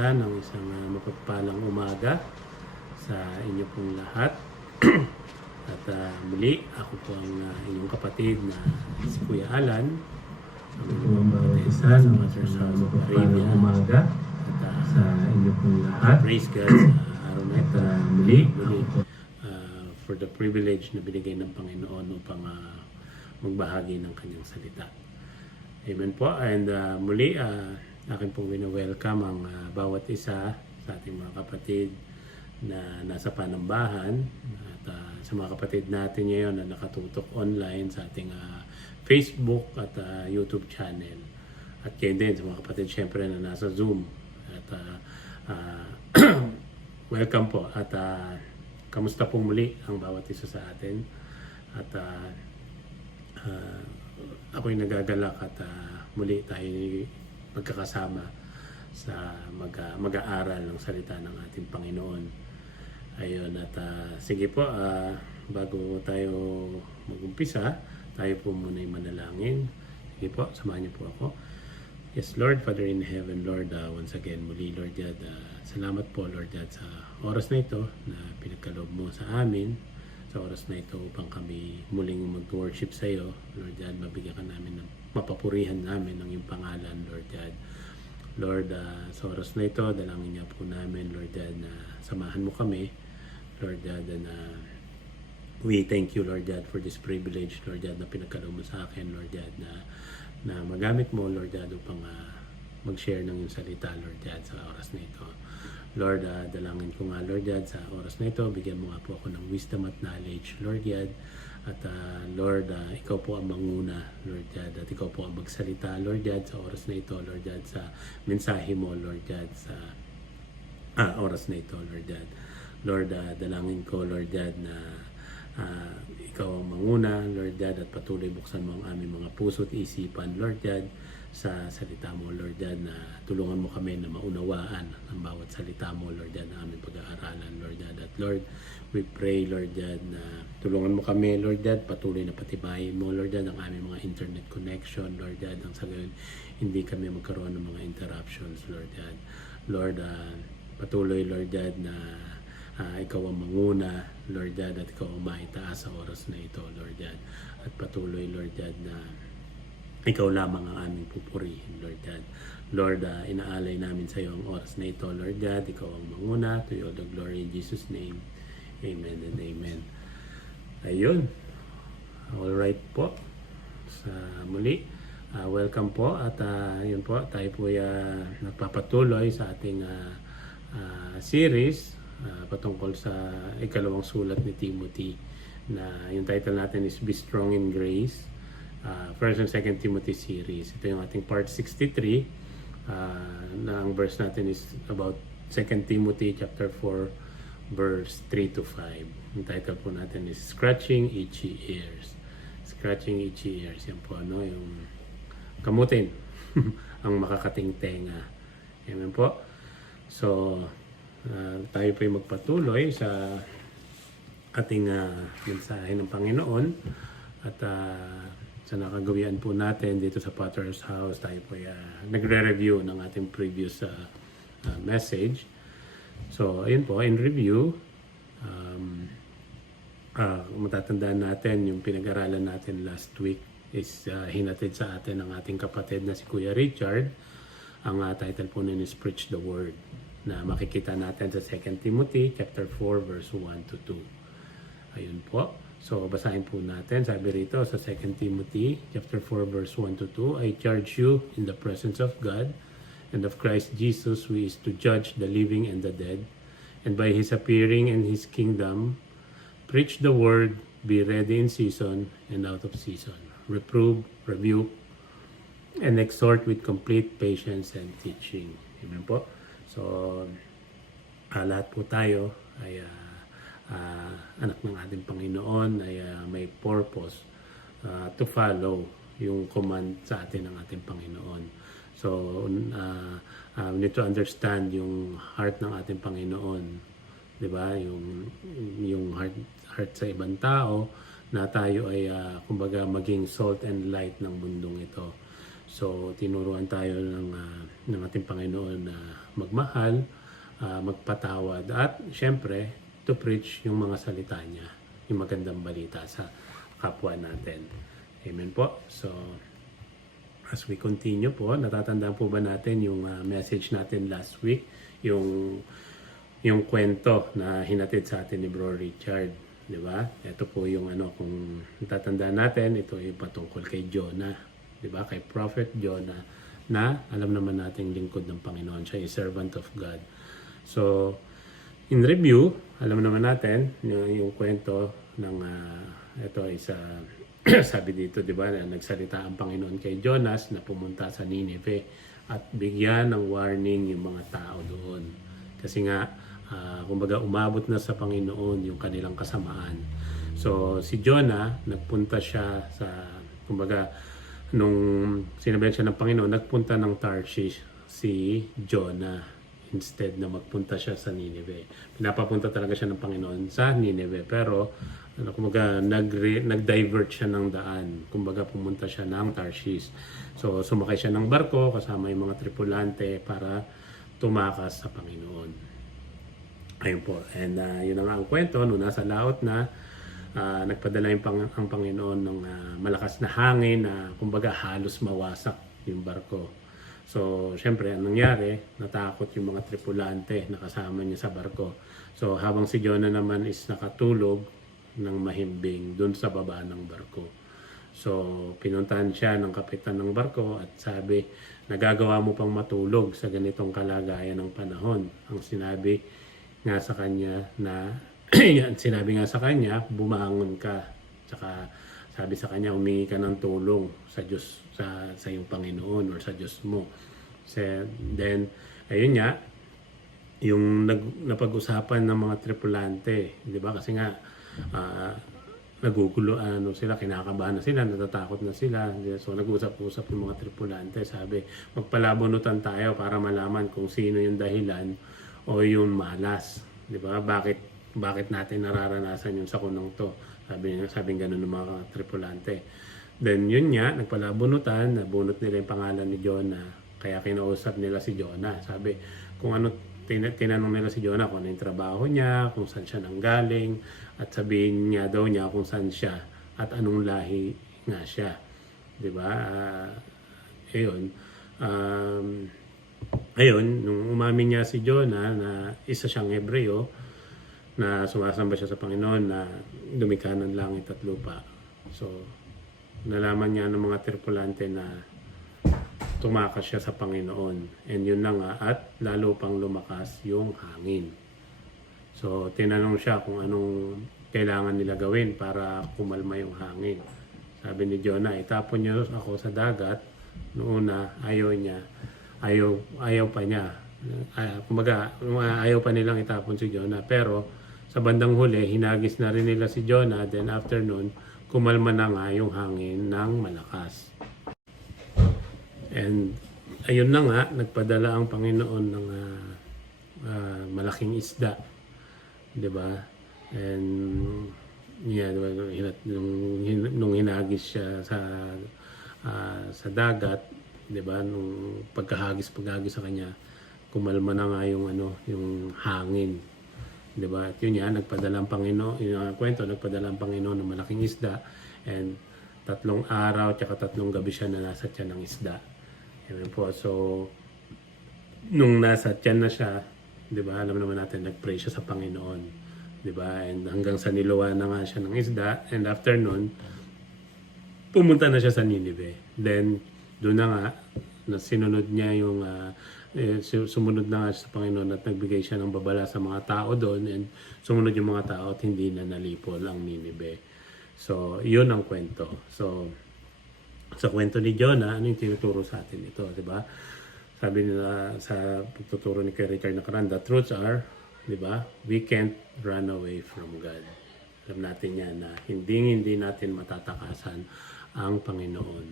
isa ng isang mapagpalang umaga sa inyo pong lahat. At muli, ako po ang inyong kapatid na si Kuya Alan. Ako po ang isa ng mapagpalang umaga sa inyo pong lahat. Praise God sa araw na ito. Muli, for the privilege na binigay ng Panginoon upang magbahagi ng kanyang salita. Amen po. And muli, akin pong wina-welcome ang bawat isa sa ating mga kapatid na nasa panambahan. At sa mga kapatid natin ngayon na nakatutok online sa ating Facebook at YouTube channel. At kayo din sa mga kapatid syempre na nasa Zoom. At welcome po. At kamusta po muli ang bawat isa sa atin. At ako'y nagagalak at muli tayo magkakasama sa mag-aaral ng salita ng ating Panginoon. Ayun, at sige po, bago tayo mag-umpisa, tayo po muna yung manalangin. Sige po, samahan niyo po ako. Yes, Lord, Father in heaven, Lord, once again, muli, Lord God, salamat po, Lord God, sa oras na ito na pinagkaloob mo sa amin. Sa oras na ito upang kami muling mag-worship sa iyo, Lord God, mabigyan ka namin ng mapapurihan namin ng iyong pangalan, Lord God. Lord, sa oras na ito, dalangin niya po namin, Lord God, na samahan mo kami, Lord God, and we thank you, Lord God, for this privilege, Lord God, na pinagkaloob mo sa akin, Lord God, na magamit mo, Lord God, upang mag-share ng iyong salita, Lord God, sa oras na ito. Lord, dalangin ko nga, Lord God, sa oras na ito, bigyan mo nga po ako ng wisdom at knowledge, Lord God. At Lord, ikaw po ang manguna, Lord God, at ikaw po ang magsalita, Lord God, sa oras na ito, Lord God, sa mensahe mo, Lord God, sa oras na ito, Lord God. Lord, dalangin ko, Lord God, na ikaw ang manguna, Lord God, at patuloy buksan mo ang aming mga puso at isipan, Lord God, sa salita mo, Lord God, na tulungan mo kami na maunawaan ang bawat salita mo, Lord God, na aming pag-aaralan, Lord God. At Lord, we pray, Lord God, na tulungan mo kami, Lord God, patuloy na patibayin mo, Lord God, ang aming mga internet connection, Lord God, ang sa gayon, hindi kami magkaroon ng mga interruptions, Lord God. Lord, patuloy, Lord God, na ikaw ang manguna, Lord God, at ikaw ang maitaas sa oras na ito, Lord God. At patuloy, Lord God, na ikaw lamang ang aming pupurihin, Lord God. Lord, inaalay namin sa iyo ang oras na ito, Lord God. Ikaw ang manguna. To you all the glory in Jesus' name. Amen and amen. Ayun. Alright po. Sa muli, welcome po. At yun po, tayo po nagpapatuloy sa ating series patungkol sa ikalawang sulat ni Timothy. Na yung title natin is Be Strong in Grace. First and Second Timothy series. Ito yung ating part 63 na ang verse natin is about 2 Timothy chapter 4 verse 3 to 5. Yung title po natin is Scratching Itchy Ears. Scratching Itchy Ears. Yan po yung kamutin ang makakating tenga. Yan po. So, tayo po yung magpatuloy sa ating mensahe ng Panginoon at sa nakagawian po natin dito sa Potter's House, tayo po nagre-review ng ating previous message. So, ayun po, in review, matatandaan natin yung pinag-aralan natin last week is hinatid sa atin ng ating kapatid na si Kuya Richard. Ang title po nun is Preach the Word na makikita natin sa 2 Timothy chapter 4 verse 1 to 2. Ayun po. So, basahin po natin. Sabi rito sa 2 Timothy chapter 4 verse 1 to 2, I charge you in the presence of God and of Christ Jesus, who is to judge the living and the dead, and by his appearing in his kingdom, preach the word, be ready in season and out of season. Reprove, rebuke, and exhort with complete patience and teaching. Amen po. So, lahat po tayo ay anak ng ating Panginoon ay may purpose to follow yung command sa atin ng ating Panginoon. So, we need to understand yung heart ng ating Panginoon. 'Di ba? Yung heart sa ibang tao na tayo ay kumbaga maging salt and light ng mundong ito. So, tinuruan tayo ng ating Panginoon na magmahal, magpatawad, at syempre, to preach yung mga salita niya, yung magandang balita sa kapwa natin. Amen po. So, as we continue po, natatandaan po ba natin yung message natin last week, yung kwento na hinatid sa atin ni Bro Richard, di ba? Ito po yung kung natatandaan natin, ito ay patungkol kay Jonah, di ba? Kay Prophet Jonah, na alam naman natin lingkod ng Panginoon, siya ay servant of God. So, in review, alam naman natin yung kwento ng ito ay sa sabi dito, di ba, na nagsalita ang Panginoon kay Jonas na pumunta sa Nineveh at bigyan ng warning yung mga tao doon. Kasi nga, kumbaga umabot na sa Panginoon yung kanilang kasamaan. So, si Jonah, nagpunta siya sa, kumbaga, nung sinabihan siya ng Panginoon, nagpunta ng Tarshish si Jonah instead na magpunta siya sa Nineveh. Pinapapunta talaga siya ng Panginoon sa Nineveh, pero kumbaga nag-divert siya ng daan. Kumbaga pumunta siya ng Tarshish. So sumakay siya ng barko kasama yung mga tripulante para tumakas sa Panginoon. Ayun po. And yun na nga ang kwento, nung nasa laot na, nagpadala ang Panginoon ng malakas na hangin na kumbaga halos mawasak yung barko. So, syempre, anong nangyari? Natakot yung mga tripulante na kasama niya sa barko. So, habang si Jonah naman is nakatulog ng mahimbing dun sa baba ng barko. So, pinuntahan siya ng kapitan ng barko at sabi, nagagawa mo pang matulog sa ganitong kalagayan ng panahon. Ang sinabi nga sa kanya na, sinabi nga sa kanya, bumangon ka. Tsaka, sabi sa kanya, humingi ka ng tulong sa Diyos, sa iyong Panginoon or sa Diyos mo. So, then, ayun nga, yung napag-usapan ng mga tripulante, di ba? Kasi nga, nagugulo, sila, kinakabahan na sila, natatakot na sila. So, nag-usap-usap yung mga tripulante. Sabi, magpalabunutan tayo para malaman kung sino yung dahilan o yung malas. Di ba? Bakit natin nararanasan yung sakunang to? Sabi gano'n ng mga tripulante. Then yun nga, nagpalabunutan, nabunot nila yung pangalan ni Jonah. Kaya kinausap nila si Jonah. Sabi, kung ano, tinanong nila si Jonah kung ano yung trabaho niya, kung saan siya nanggaling, at sabihin niya daw niya kung saan siya at anong lahi nga siya. Diba? Ayun, nung umamin niya si Jonah na isa siyang Hebreo, na sumasamba siya sa Panginoon na lumikha ng langit at lupa. So, nalaman niya ng mga tripulante na tumakas siya sa Panginoon. And yun na nga, at lalo pang lumakas yung hangin. So, tinanong siya kung anong kailangan nila gawin para kumalma yung hangin. Sabi ni Jonah, itapon niyo ako sa dagat. Noon na, ayaw pa niya. Kumbaga, ayaw pa nilang itapon si Jonah. Pero, sa bandang huli, hinagis na rin nila si Jonah. Then after nun, kumalma na nga yung hangin ng malakas. And ayun na nga, nagpadala ang Panginoon ng malaking isda. Diba? And yeah, nung hinagis siya sa dagat, diba? Nung pagkahagis sa kanya, kumalma na nga yung hangin. Diba? At yun yan, nagpadala ang Panginoon, yung kwento, nagpadala ang Panginoon ng malaking isda, and 3 araw tsaka 3 gabi siya na nasa tiyan ng isda. Amen po. So, nung nasa tiyan na siya, diba, alam naman natin, nag-pray siya sa Panginoon. Diba? And hanggang sa niluwa na nga siya ng isda, and after nun, pumunta na siya sa Nineveh. Then, doon na nga, sinunod niya yung sumunod na nga sa Panginoon at nagbigay siya ng babala sa mga tao doon, and sumunod yung mga tao at hindi na nalipol ang Nineveh. So, yun ang kwento. So, sa kwento ni Jonah, ano yung tinuturo sa atin ito, di ba? Sabi nila sa pagtuturo ni Richard nakaraan, the truths are, di ba? We can't run away from God. Alam natin yan na hindi natin matatakasan ang Panginoon.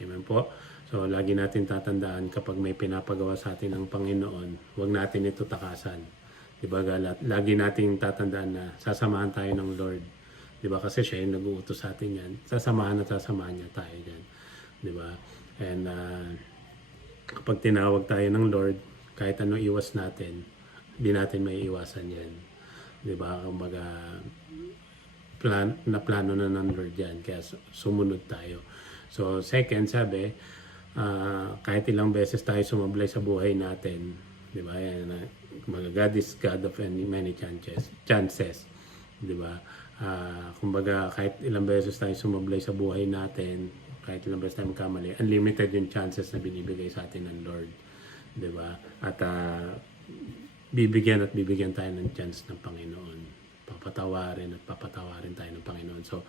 Amen po? So, lagi natin tatandaan kapag may pinapagawa sa atin ng Panginoon, huwag natin ito takasan. Diba? Lagi natin tatandaan na sasamahan tayo ng Lord. Diba? Kasi siya yung nag-uutos sa atin yan. Sasamahan niya tayo dyan. Diba? And kapag tinawag tayo ng Lord, kahit ano iwas natin, hindi natin may iwasan yan. Di ba? Kumbaga, plano na ng Lord yan, kaya sumunod tayo. So second, sabi, kahit ilang beses tayo sumablay sa buhay natin, di ba? Yan, God is God of many chances, di ba? Kumbaga, kahit ilang beses tayo sumablay sa buhay natin, kahit ilang beses tayo magkamali, unlimited yung chances na binibigay sa atin ng Lord, di ba? At bibigyan tayo ng chance ng Panginoon. Papatawarin tayo ng Panginoon. So,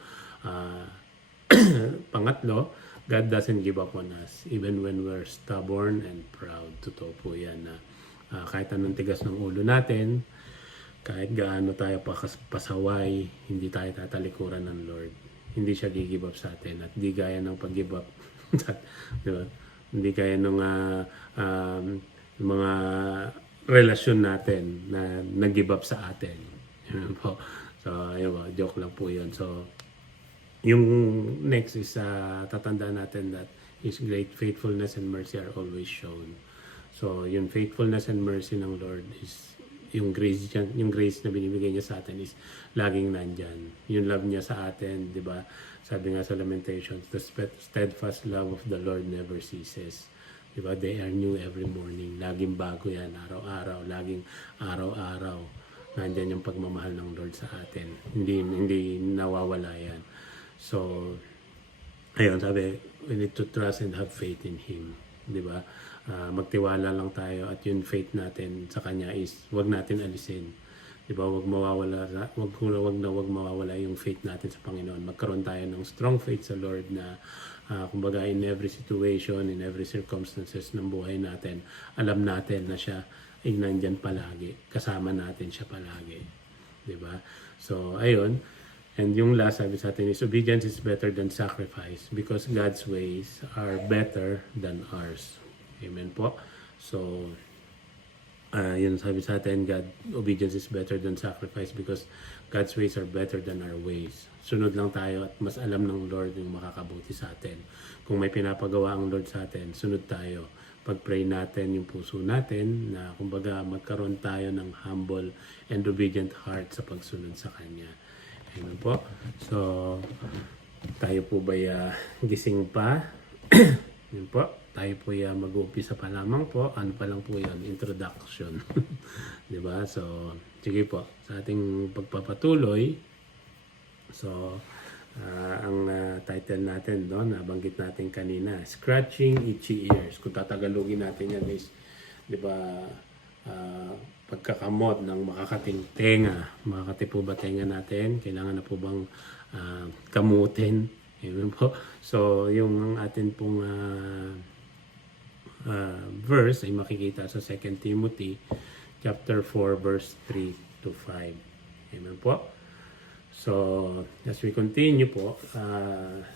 pangatlo, God doesn't give up on us even when we're stubborn and proud. Totoo po yan na kahit anong tigas ng ulo natin, kahit gaano tayo pasaway, hindi tayo tatalikuran ng Lord. Hindi siya gi-give up sa atin at di gaya ng pag-give up. Diba? Hindi gaya ng mga relasyon natin na nag-give up sa atin. Yun po. So, ayun po, joke lang po yun. So, yung next is tatandaan natin that His great faithfulness and mercy are always shown. So, yung faithfulness and mercy ng Lord is yung grace na binibigay niya sa atin is laging nandyan. Yung love niya sa atin, di ba? Sabi nga sa Lamentations, the steadfast love of the Lord never ceases. Di ba? They are new every morning. Laging bago yan, araw-araw. Laging araw-araw. Nandyan yung pagmamahal ng Lord sa atin. Hindi nawawala yan. So, ayun, sabi, we need to trust and have faith in Him. Di ba? Magtiwala lang tayo at yung faith natin sa Kanya is wag natin alisin. Di ba? Wag mawawala yung faith natin sa Panginoon. Magkaroon tayo ng strong faith sa Lord na kumbaga in every situation, in every circumstances ng buhay natin, alam natin na siya ay nandyan palagi. Kasama natin siya palagi. Di ba? So, ayun. And yung last sabi sa atin is obedience is better than sacrifice because God's ways are better than ours. Amen po. So, yun sabi sa atin, obedience is better than sacrifice because God's ways are better than our ways. Sunod lang tayo at mas alam ng Lord yung makakabuti sa atin. Kung may pinapagawa ang Lord sa atin, sunod tayo. Pag-pray natin yung puso natin na kumbaga magkaroon tayo ng humble and obedient heart sa pagsunod sa Kanya. Amen po. So, tayo po ba gising pa? Yun po. Tayo po mag-uumpisa pa lamang po. Ano pa lang po yun? Introduction. Diba? So, sige po. Sa ating pagpapatuloy, so, ang title natin, no, nabanggit natin kanina, Scratching Itchy Ears. Kung tatagalogin natin yan is, diba, pagkakamot ng makakating tenga. Makakati po ba tenga natin? Kailangan na po bang kamutin? Yun po. So, yung atin pong verse ay makikita sa 2 Timothy chapter 4 verse 3 to 5. Amen po. So, as we continue po,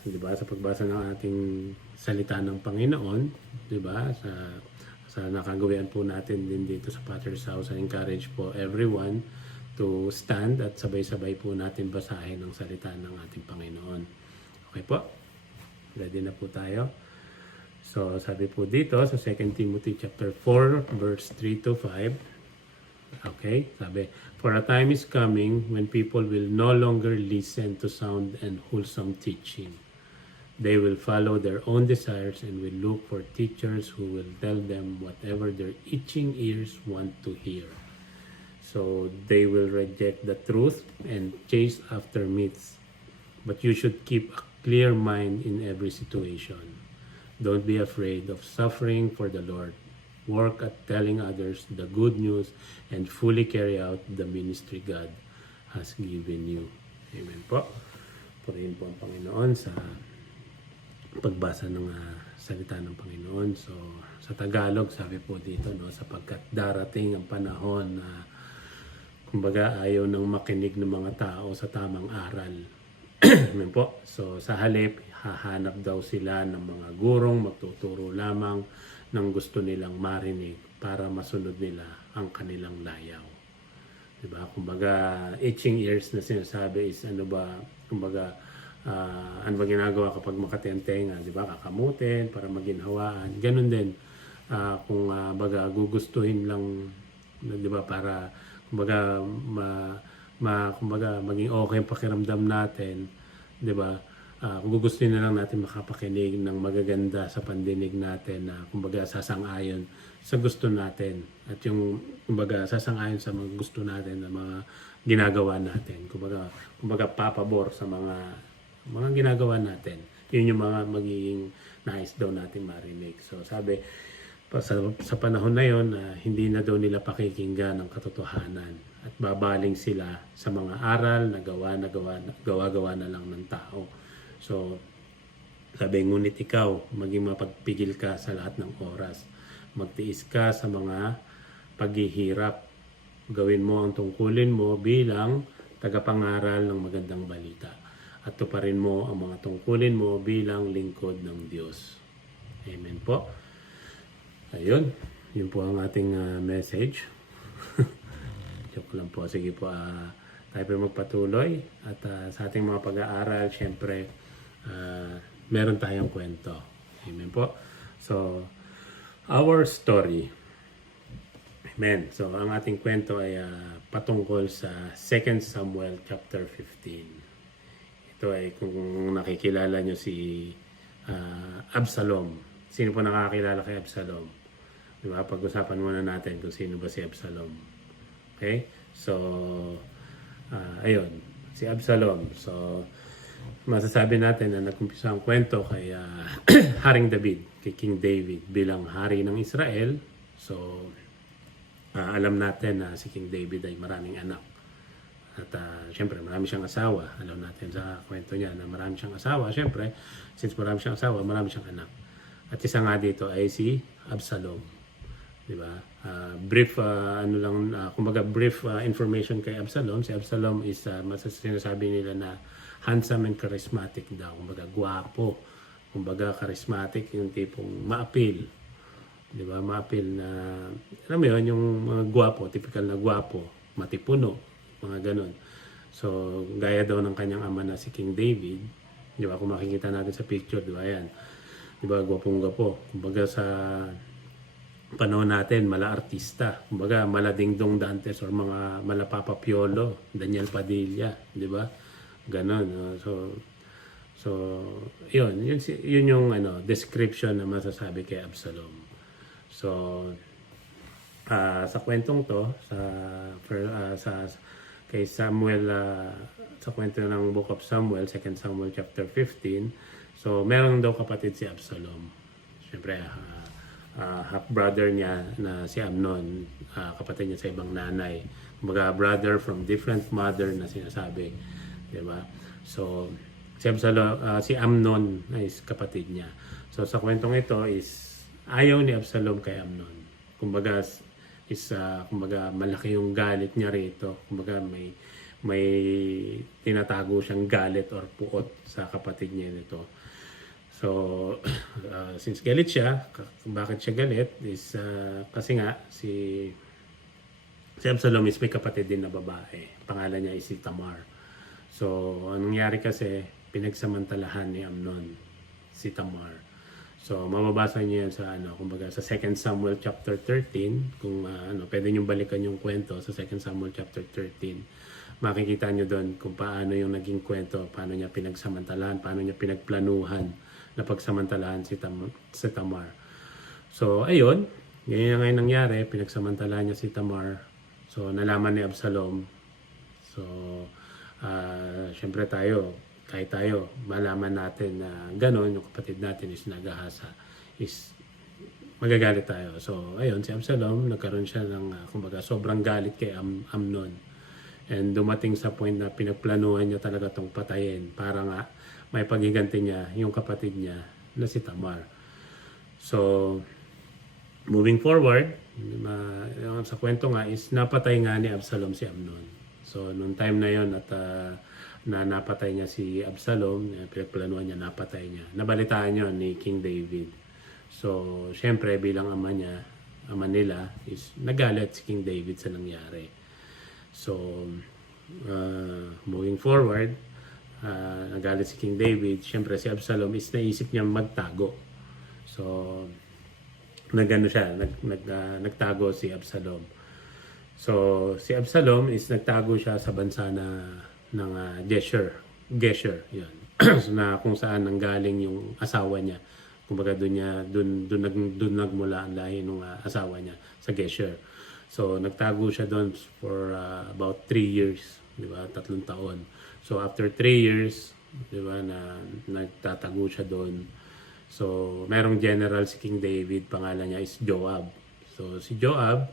di ba, sa pagbasa ng ating salita ng Panginoon, di ba, sa nakagawian po natin din dito sa Potter's House, I encourage po everyone to stand at sabay-sabay po natin basahin ang salita ng ating Panginoon. Okay po? Ready na po tayo? So, sabi po dito sa 2 Timothy chapter 4 verse 3 to 5. Okay, sabi, for a time is coming when people will no longer listen to sound and wholesome teaching. They will follow their own desires and will look for teachers who will tell them whatever their itching ears want to hear. So they will reject the truth and chase after myths. But you should keep a clear mind in every situation. Don't be afraid of suffering for the Lord. Work at telling others the good news and fully carry out the ministry God has given you. Amen po. Purihin po ang Panginoon sa pagbasa ng salita ng Panginoon. So, sa Tagalog, sabi po dito, no, sapagkat darating ang panahon na kumbaga ayaw nang makinig ng mga tao sa tamang aral. Amen po. So, sa halip, hahanap daw sila ng mga gurong magtuturo lamang ng gusto nilang marinig para masunod nila ang kanilang layaw. Diba? Kumbaga, itching ears na sinasabi is ano ba, kumbaga, ano ba ginagawa kapag makati ang tenga, diba? Kakamutin para maginhawaan. Ganun din, kung baga gugustuhin lang, di ba, para kumbaga kumbaga maging okay ang pakiramdam natin, di ba? Kung gugustuhin na lang natin makapakinig ng magaganda sa pandinig natin na kumbaga sasang-ayon sa gusto natin at yung kumbaga sasang-ayon sa mga gusto natin na mga ginagawa natin. Kumbaga papabor sa mga ginagawa natin. Yun yung mga magiging nais daw natin marinig. So sabi, sa panahon na yon, hindi na daw nila pakikinggan ang katotohanan at babaling sila sa mga aral na gawa na lang ng tao. So sabi, ngunit ikaw, maging mapagpigil ka sa lahat ng oras. Magtiis ka sa mga paghihirap. Gawin mo ang tungkulin mo bilang tagapangaral ng magandang balita. At tuparin mo ang mga tungkulin mo bilang lingkod ng Diyos. Amen po. Ayun, yun po ang ating message. Joke lang po. Sige po, tayo po magpatuloy. At sa ating mga pag-aaral, syempre, meron tayong kwento. Amen po. So, our story. Amen. So, ang ating kwento ay patungkol sa 2 Samuel chapter 15. Ito ay kung nakikilala nyo si Absalom. Sino po nakakilala kay Absalom? Diba? Pag-usapan muna natin kung sino ba si Absalom. Okay? So, ayun. Si Absalom. So, masasabi natin na nag-umpisa ang kwento kay Haring David, kay King David bilang hari ng Israel. So, alam natin na si King David ay maraming anak. At syempre, marami siyang asawa. Alam natin sa kwento niya na marami siyang asawa. Syempre, since marami siyang asawa, marami siyang anak. At isa nga dito ay si Absalom. Diba? Brief information kay Absalom. Si Absalom is sinasabi nila na handsome and charismatic daw. Kumbaga gwapo. Kumbaga charismatic, yung tipong maapil. Diba? Maapil na, alam mo yun, yung mga gwapo, typical na gwapo, matipuno, mga ganun. So, gaya daw ng kanyang ama na si King David. Diba? Kung makikita natin sa picture, diba yan? Diba? Gwapong-gwapo. Kumbaga sa panahon natin, mala artista. Kumbaga, mala Ding Dong Dantes or mga mala Papa Piolo, Daniel Padilla, diba? Ganon. So yun yung description na masasabi kay Absalom. So sa kwentong to kay Samuel, sa kwento ng Book of Samuel, 2 Samuel chapter 15. So meron daw kapatid si Absalom. Siyempre half brother niya na si Amnon, kapatid niya sa ibang nanay. Kumbaga brother from different mother na sinasabi. Diba? So, si Amnon is kapatid niya. So, sa kwentong ito is ayaw ni Absalom kay Amnon. Kumbaga, kumbaga malaki yung galit niya rito. Kumbaga, may tinatago siyang galit or puot sa kapatid niya nito. So, since galit siya, bakit siya galit is kasi nga si Absalom is may kapatid din na babae. Pangalan niya is si Tamar. So, anong nangyari kasi, pinagsamantalahan ni Amnon si Tamar. So, mababasa niyo yan sa kumbaga sa 2 Samuel chapter 13, kung pwede niyo balikan yung kwento sa 2 Samuel chapter 13. Makikita niyo doon kung paano yung naging kwento, paano niya pinagsamantalahan, paano niya pinagplanuhan na pagsamantalahan si Tamar. So, ayun, ganyan ngayon nangyari, pinagsamantalahan niya si Tamar. So, nalaman ni Absalom. So, syempre kahit tayo, malaman natin na gano'n, yung kapatid natin is nagahasa, is magagalit tayo. So, ayun, si Absalom, nagkaroon siya ng, kumbaga, sobrang galit kay Amnon. And dumating sa point na pinagplanuhan niya talaga tong patayin para nga may paghiganti niya yung kapatid niya na si Tamar. So, moving forward, sa kwento nga is napatay nga ni Absalom si Amnon. So, nung time na yon at na napatay niya si Absalom, pinagplanuhan niya, napatay niya. Nabalitaan niyo ni King David. So, syempre, bilang ama nila, is nagalit si King David sa nangyari. So, moving forward, nagalit si King David. Syempre, si Absalom is naisip niya magtago. So, nagano siya, nagtago si Absalom. So, si Absalom is nagtago siya sa bansa ng Gesher, yun. So, na kung saan nanggaling yung asawa niya. Kumbaga doon nagmula ang lahi ng asawa niya sa Gesher. So, nagtago siya doon for about 3 years, di ba? 3 taon. So, after 3 years, di ba, na nagtatago siya doon. So, merong general si King David, pangalan niya is Joab. So, si Joab,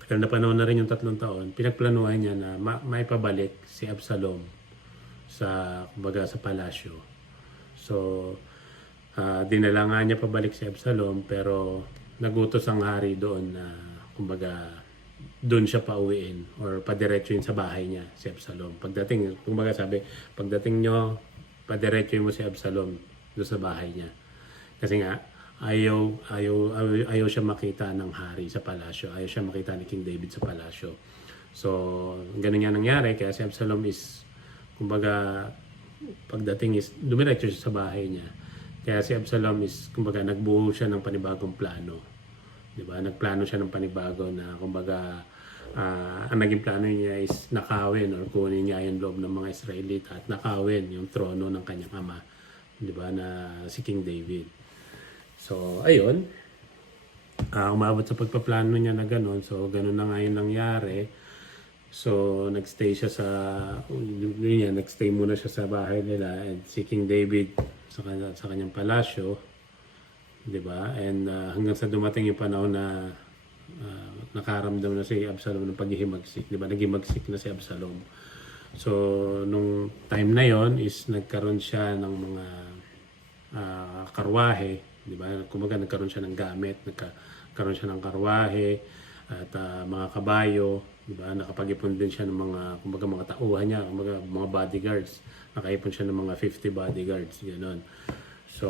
tagal na panahon na rin yung 3 taon, pinagplanuhan niya na maipabalik si Absalom kumbaga sa palasyo. So, dinala nga niya pabalik si Absalom, pero nagutos ang hari doon na kumbaga doon siya pauwiin or padiretsuin sa bahay niya si Absalom. Kumbaga sabi, pagdating nyo, padiretsuin mo si Absalom doon sa bahay niya. Kasi nga, ayaw siya makita ng hari sa palasyo. Ayaw siya makita ni King David sa palasyo. So, ganun nga nangyari. Kaya si Absalom is, kumbaga, pagdating is, dumiretso siya sa bahay niya. Kaya si Absalom is, kumbaga, nagbuo siya ng panibagong plano. Diba? Nagplano siya ng panibago na, kumbaga, ang naging plano niya is nakawin or kunin niya yung loob ng mga Israelita at nakawin yung trono ng kanyang ama. Diba? Na si King David. So, ayun. Umabot sa pagpaplano niya na gano'n. So, gano'n na nga yung nangyari. So, nagstay siya nagstay muna siya sa bahay nila. And si King David sa kanyang palasyo. Diba? And hanggang sa dumating yung panahon na nakaramdam na si Absalom ng paghihimagsik. Diba? Naghimagsik na si Absalom. So, nung time na yon is nagkaroon siya ng mga karwahe. Diba? Kumbaga nagkaroon siya ng gamit, nagkaroon siya ng karwahe at mga kabayo, diba? Nakapag-ipon din siya ng mga tauhan niya, mga bodyguards. Nakaipon siya ng mga 50 bodyguards, gano'n. So,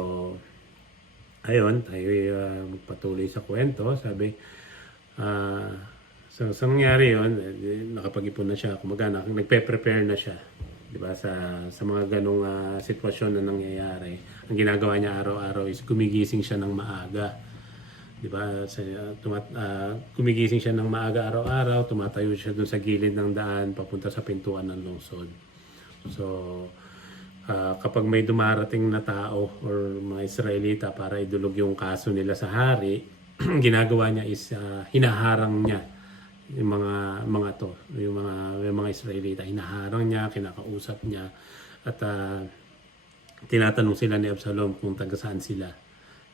ayun, tayo magpatuloy sa kwento. Sabi, so nangyari yun, nakapag-ipon na siya, kumbaga nagpe-prepare na siya. Diba, sa mga ganong sitwasyon na nangyayari, ang ginagawa niya araw-araw is gumigising siya ng maaga. Diba, gumigising siya ng maaga araw-araw, tumatayo siya dun sa gilid ng daan papunta sa pintuan ng lungsod. So, kapag may dumarating na tao or mga Israelita para idulog yung kaso nila sa hari, ginagawa niya is hinaharang niya yung mga Israelita, hinaharang niya, kinakausap niya at tinatanong sila ni Absalom kung taga saan sila.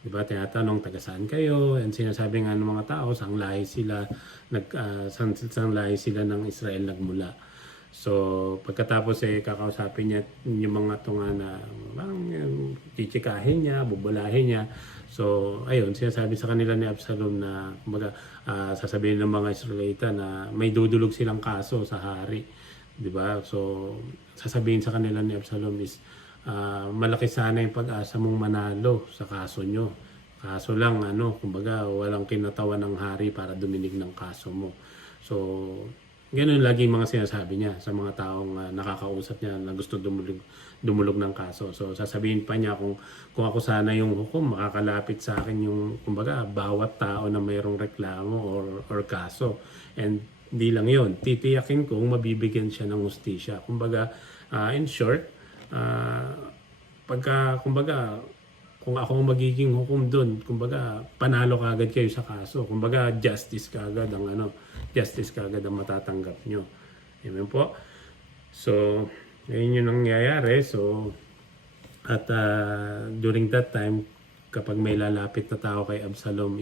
Diba? Tinatanong taga saan kayo, and sinasabi nga ng mga tao sang lahi sila ng Israel nagmula. So pagkatapos kakausapin niya yung mga tunga na parang chichikahin niya, bubulahin niya. So ayun, sinasabi sa kanila ni Absalom na kumbaga sasabihin ng mga Israelita na may dudulog silang kaso sa hari, 'di ba? So sasabihin sa kanila ni Absalom is malaki sana yung pag-asa mong manalo sa kaso nyo. Kaso lang kumbaga walang kinatawan ng hari para duminig ng kaso mo. So ganun lagi mga sinasabi niya sa mga taong nakakausap niya na gusto dumulog ng kaso. So sasabihin pa niya kung ako sana yung hukom, makakalapit sa akin yung kumbaga bawat tao na mayroong reklamo or kaso. And di lang yun, titiyakin kong mabibigyan siya ng hustisya. Kumbaga in short, kumbaga kung ako ang magiging hukom doon, kumbaga panalo kaagad kayo sa kaso. Kumbaga justice kaagad ang matatanggap nyo. Amen po. So, yun yung nangyayari. So, at during that time, kapag may lalapit na tao kay Absalom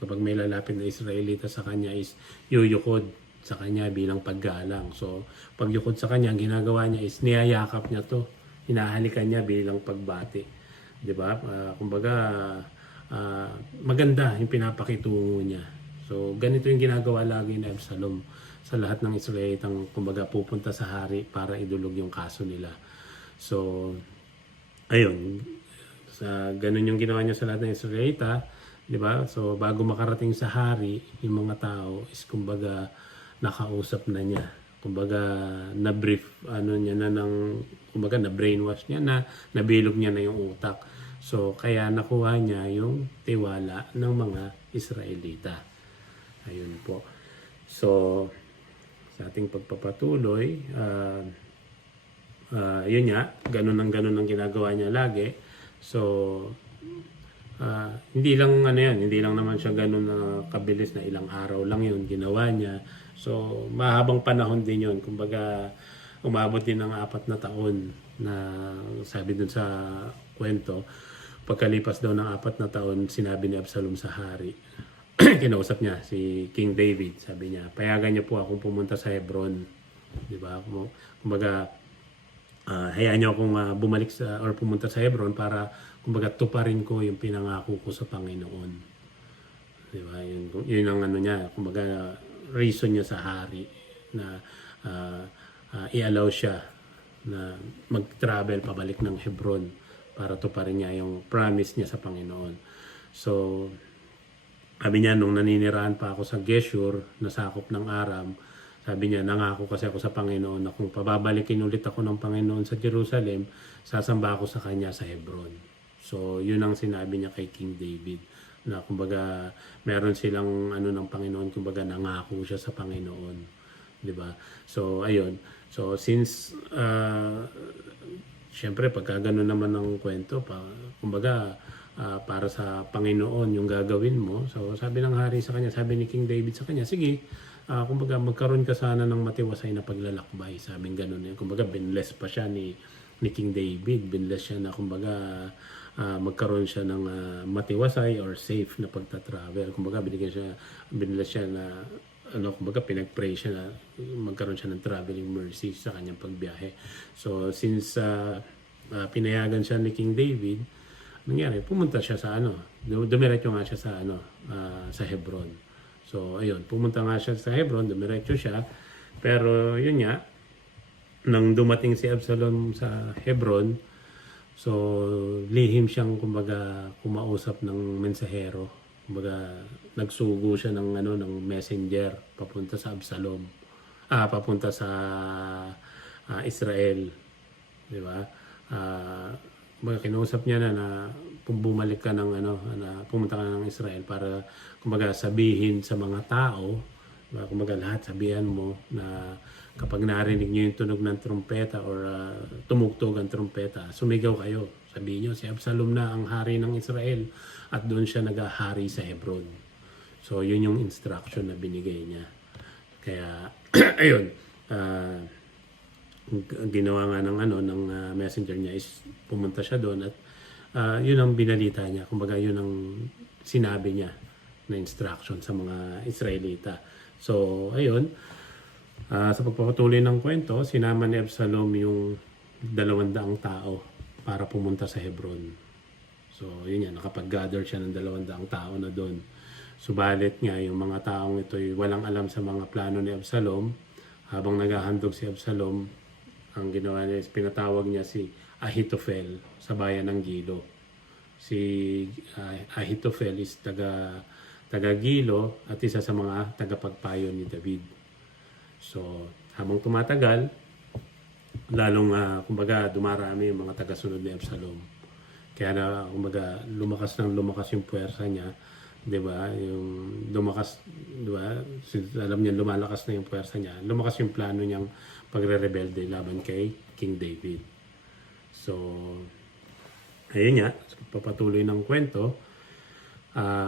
kapag may lalapit na Israelita sa kanya is yuyukod sa kanya bilang paggalang. So, pagyukod sa kanya, ang ginagawa niya is niyayakap niya to. Hinahalikan niya bilang pagbati. Diba? Kumbaga, maganda yung pinapakitungo niya. So, ganito yung ginagawa lagi ni Absalom sa lahat ng Israelitang kumbaga pupunta sa hari para idulog yung kaso nila. So, ayun. Ganun yung ginawa niya sa lahat ng Israelita. Diba? So, bago makarating sa hari, yung mga tao is kumbaga nakausap na niya. Kumbaga na-brief, kumbaga na-brainwash niya na, nabilog niya na yung utak. So kaya nakuha niya yung tiwala ng mga Israelita. Ayun po. So sa ating pagpapatuloy, yun nga, ganun ang ginagawa niya lagi. So hindi lang hindi lang naman siya ganun na kabilis na ilang araw lang yun ginawa niya. So mahabang panahon din yun. Kumbaga umabot din ng 4 na taon na sabi dun sa kwento. Pagkalipas daw ng 4 na taon, sinabi ni Absalom sa hari. Kinausap niya si King David. Sabi niya, payagan niyo po akong pumunta sa Hebron. Di ba? Kumbaga, hayaan niyo akong bumalik or pumunta sa Hebron para kumbaga tuparin ko yung pinangako ko sa Panginoon. Di ba? Yun ang niya. Kumbaga, reason niya sa hari na i-allow siya na mag-travel pabalik ng Hebron para tuparin niya yung promise niya sa Panginoon. So, sabi niya, nung naninirahan pa ako sa Geshur, nasakop ng Aram, sabi niya, nangako kasi ako sa Panginoon na kung pababalikin ulit ako ng Panginoon sa Jerusalem, sasamba ako sa kanya sa Hebron. So, yun ang sinabi niya kay King David, na kumbaga, meron silang ng Panginoon, kumbaga, nangako siya sa Panginoon. Diba? So, ayun. So, since, syempre, pagka gano'n naman ang kwento, kumbaga, para sa Panginoon yung gagawin mo. So, sabi ng hari sa kanya, sabi ni King David sa kanya, sige, kumbaga, magkaroon ka sana ng matiwasay na paglalakbay. Sabing gano'n. Kumbaga, binless pa siya ni King David. Binless siya na, kumbaga, magkaroon siya ng matiwasay or safe na pagta-travel. Kumbaga, binless siya na, kumbaga pinag-pray siya na magkaroon siya ng traveling mercy sa kanyang pagbiyahe. So since pinayagan siya ni King David, nangyari, pumunta siya sa dumiretso nga siya sa Hebron. So ayun, pumunta nga siya sa Hebron, dumiretso siya. Pero yun nga, nang dumating si Absalom sa Hebron, so lihim siyang kumbaga kumausap ng mensahero. Kumbaga, nagsugo siya ng messenger papunta sa Absalom. Papunta sa Israel. Di ba? Kumbaga, kinausap niya na bumalik ka na pumunta ka ng Israel para kumbaga sabihin sa mga tao, kumbaga lahat sabihan mo na kapag narinig niyo yung tunog ng trumpeta or tumugtog ang trumpeta, sumigaw kayo. Sabihin niyo, si Absalom na ang hari ng Israel at doon siya nagahari sa Hebron. So, yun yung instruction na binigay niya. Kaya, ayun, ginawa nga ng messenger niya is pumunta siya doon at yun ang binalita niya. Kumbaga, yun ang sinabi niya na instruction sa mga Israelita. So, ayun, sa pagpapatuloy ng kwento, sinama ni Absalom yung 200 tao para pumunta sa Hebron. So, yun yan, nakapag-gather siya ng 200 tao na doon. Subalit nga, yung mga taong ito ay walang alam sa mga plano ni Absalom. Habang naghahandog si Absalom, ang ginawa niya is pinatawag niya si Ahitophel sa bayan ng Gilo. Si Ahitophel is taga Gilo at isa sa mga tagapagpayo ni David. So, habang tumatagal, lalong kumbaga dumarami yung mga tagasunod ni Absalom. Kaya kumbaga lumakas yung puwersa niya, 'di ba? Yung lumakas, 'di ba? Alam niya lumalakas na yung puwersa niya. Lumakas yung plano niyang pagre-rebelde laban kay King David. So ayun nga, papatuloy ng kwento.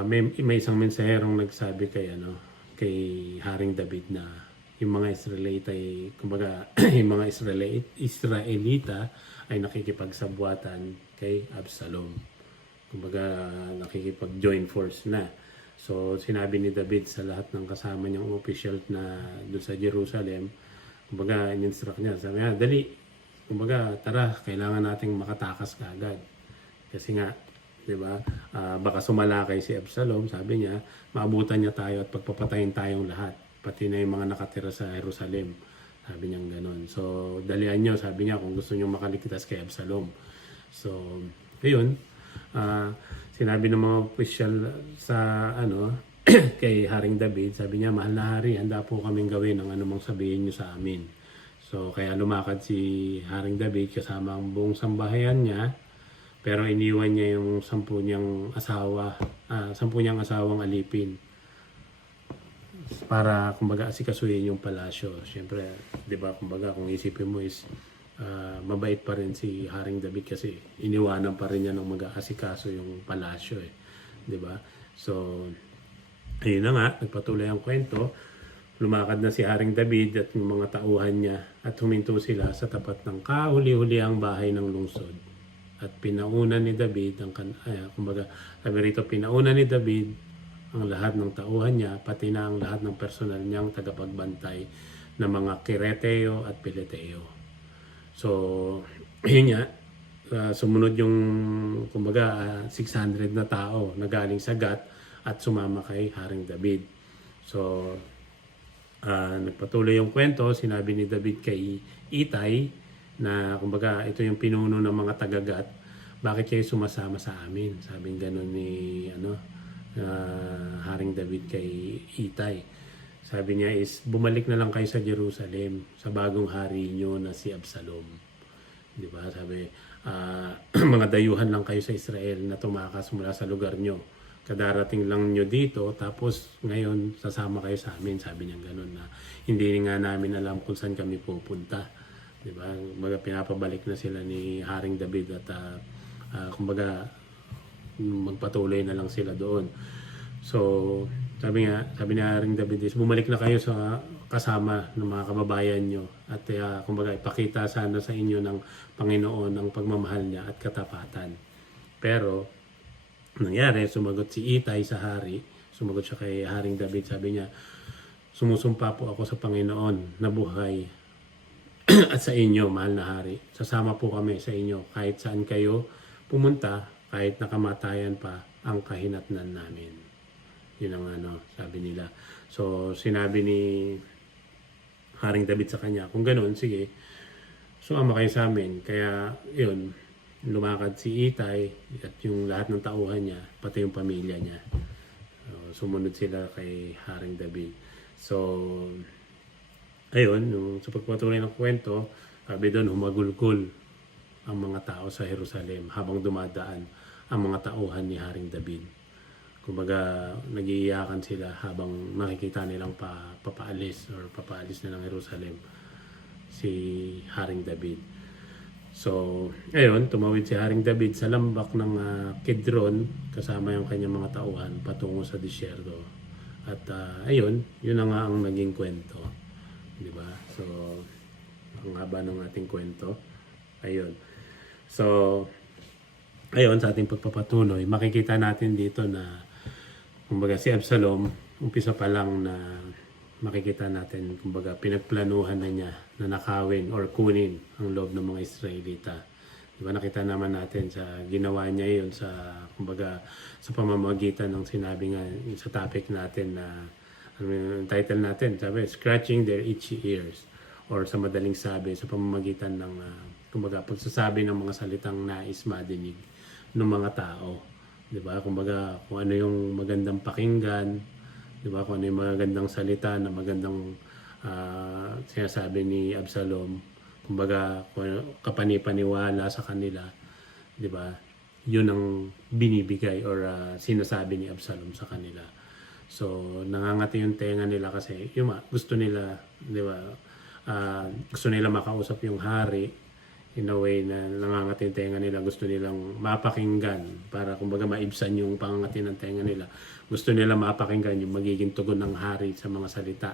May isang mensaherong nagsabi kay Haring David na yung mga Israelita kumbaga yung mga Israelita ay nakikipagsabuatan kay Absalom. Kumbaga nakikipag-join force na. So sinabi ni David sa lahat ng kasama niyang official na doon sa Jerusalem, kumbaga in-instruct niya, sabi niya, dali, kumbaga tara, kailangan nating makatakas kaagad. Kasi nga, di ba, baka sumalakay si Absalom, sabi niya, maabutan niya tayo at pagpapatayin tayong lahat, pati na yung mga nakatira sa Jerusalem. Sabi niya gano'n. So, dalian niyo, sabi niya, kung gusto niyo makaligtas kay Absalom. So, ayun, sinabi ng mga opisyal sa kay Haring David, sabi niya, mahal na hari, handa po kaming gawin ang anumang sabihin niyo sa amin. So, kaya lumakad si Haring David kasama ang buong sambahayan niya Pero iniwan niya yung 10 niyang asawa, 10 niyang asawang alipin para kumbaga asikasuhin yung palasyo. Siyempre, 'di ba, kumbaga kung isipin mo is mabait pa rin si Haring David kasi iniwanan pa rin niya ng mag-aasikaso yung palasyo 'di ba? So, ayun na nga, nagpatuloy ang kwento. Lumakad na si Haring David at yung mga tauhan niya at huminto sila sa tapat ng kahuli-hulihang bahay ng lungsod. At pinauna ni David kumbaga, sabi rito, pinauna ni David ang lahat ng tauhan niya, pati na ang lahat ng personal niyang tagapagbantay ng mga Kireteo at Peleteo. So, yun nga, sumunod yung, kumbaga, 600 na tao na galing sa Gat at sumama kay Haring David. So, nagpatuloy yung kwento, sinabi ni David kay Itay na kumbaga ito yung pinuno ng mga tagagat, bakit kayo sumasama sa amin? Sabing gano'n ni Haring David kay Itay. Sabi niya is bumalik na lang kayo sa Jerusalem sa bagong hari niyo na si Absalom. Di ba? Sabi mga dayuhan lang kayo sa Israel na tumakas mula sa lugar niyo. Kadarating lang nyo dito, tapos ngayon sasama kayo sa amin. Sabi niya gano'n na hindi nga namin alam kung saan kami pupunta. Diba? Kumbaga pinapabalik na sila ni Haring David at kumbaga magpatuloy na lang sila doon. So, sabi ni Haring David is bumalik na kayo sa kasama ng mga kababayan nyo at kumbaga ipakita sana sa inyo ng Panginoon ang pagmamahal niya at katapatan. Pero nangyari, sumagot si Itay sa hari, sumagot siya kay Haring David, sabi niya, sumusumpa po ako sa Panginoon na buhay at sa inyo, mahal na hari. Sasama po kami sa inyo kahit saan kayo pumunta, kahit nakamatayan pa ang kahinatnan namin. Yun ang sabi nila. So, sinabi ni Haring David sa kanya, kung ganoon, sige, sumama kayo sa amin. Kaya, yun, lumakad si Itay at yung lahat ng tauhan niya, pati yung pamilya niya. So, sumunod sila kay Haring David. So, ayun, sa pagpatuloy ng kwento, sabi doon, humagulgol ang mga tao sa Jerusalem habang dumadaan ang mga tauhan ni Haring David. Kumbaga, nag-iiyakan sila habang nakikita nilang papaalis na ng Jerusalem si Haring David. So, ayun, tumawid si Haring David sa lambak ng Kidron kasama yung kanyang mga tauhan patungo sa disyerto. At ayun, yun na nga ang naging kwento. Diba? So, ang haba ng ating kwento. Ayun. So, ayun, sa ating pagpapatuloy, makikita natin dito na kumbaga si Absalom, umpisa pa lang na makikita natin, kumbaga pinagplanuhan na niya na nakawin or kunin ang loob ng mga Israelita. Diba, nakita naman natin sa ginawa niya yun sa, kumbaga, sa pamamagitan ng sinabi nga sa topic natin na ang title natin, sabi, Scratching Their Itchy Ears, or sa madaling sabi, sa pamamagitan ng kumbaga, pagsasabi ng mga salitang nais madinig ng mga tao. Diba? Kumbaga, kung ano yung magandang pakinggan, diba? Kung ano yung magandang salita na magandang sinasabi ni Absalom, kumbaga, kapanipaniwala sa kanila, diba? Yun ang binibigay or sinasabi ni Absalom sa kanila. So, nangangati yung tenga nila kasi gusto nila, di ba, gusto nila makausap yung hari in a way na nangangati yung tenga nila, gusto nilang mapakinggan para kumbaga maibsan yung pangangati ng tenga nila. Gusto nila mapakinggan yung magiging tugon ng hari sa mga salita.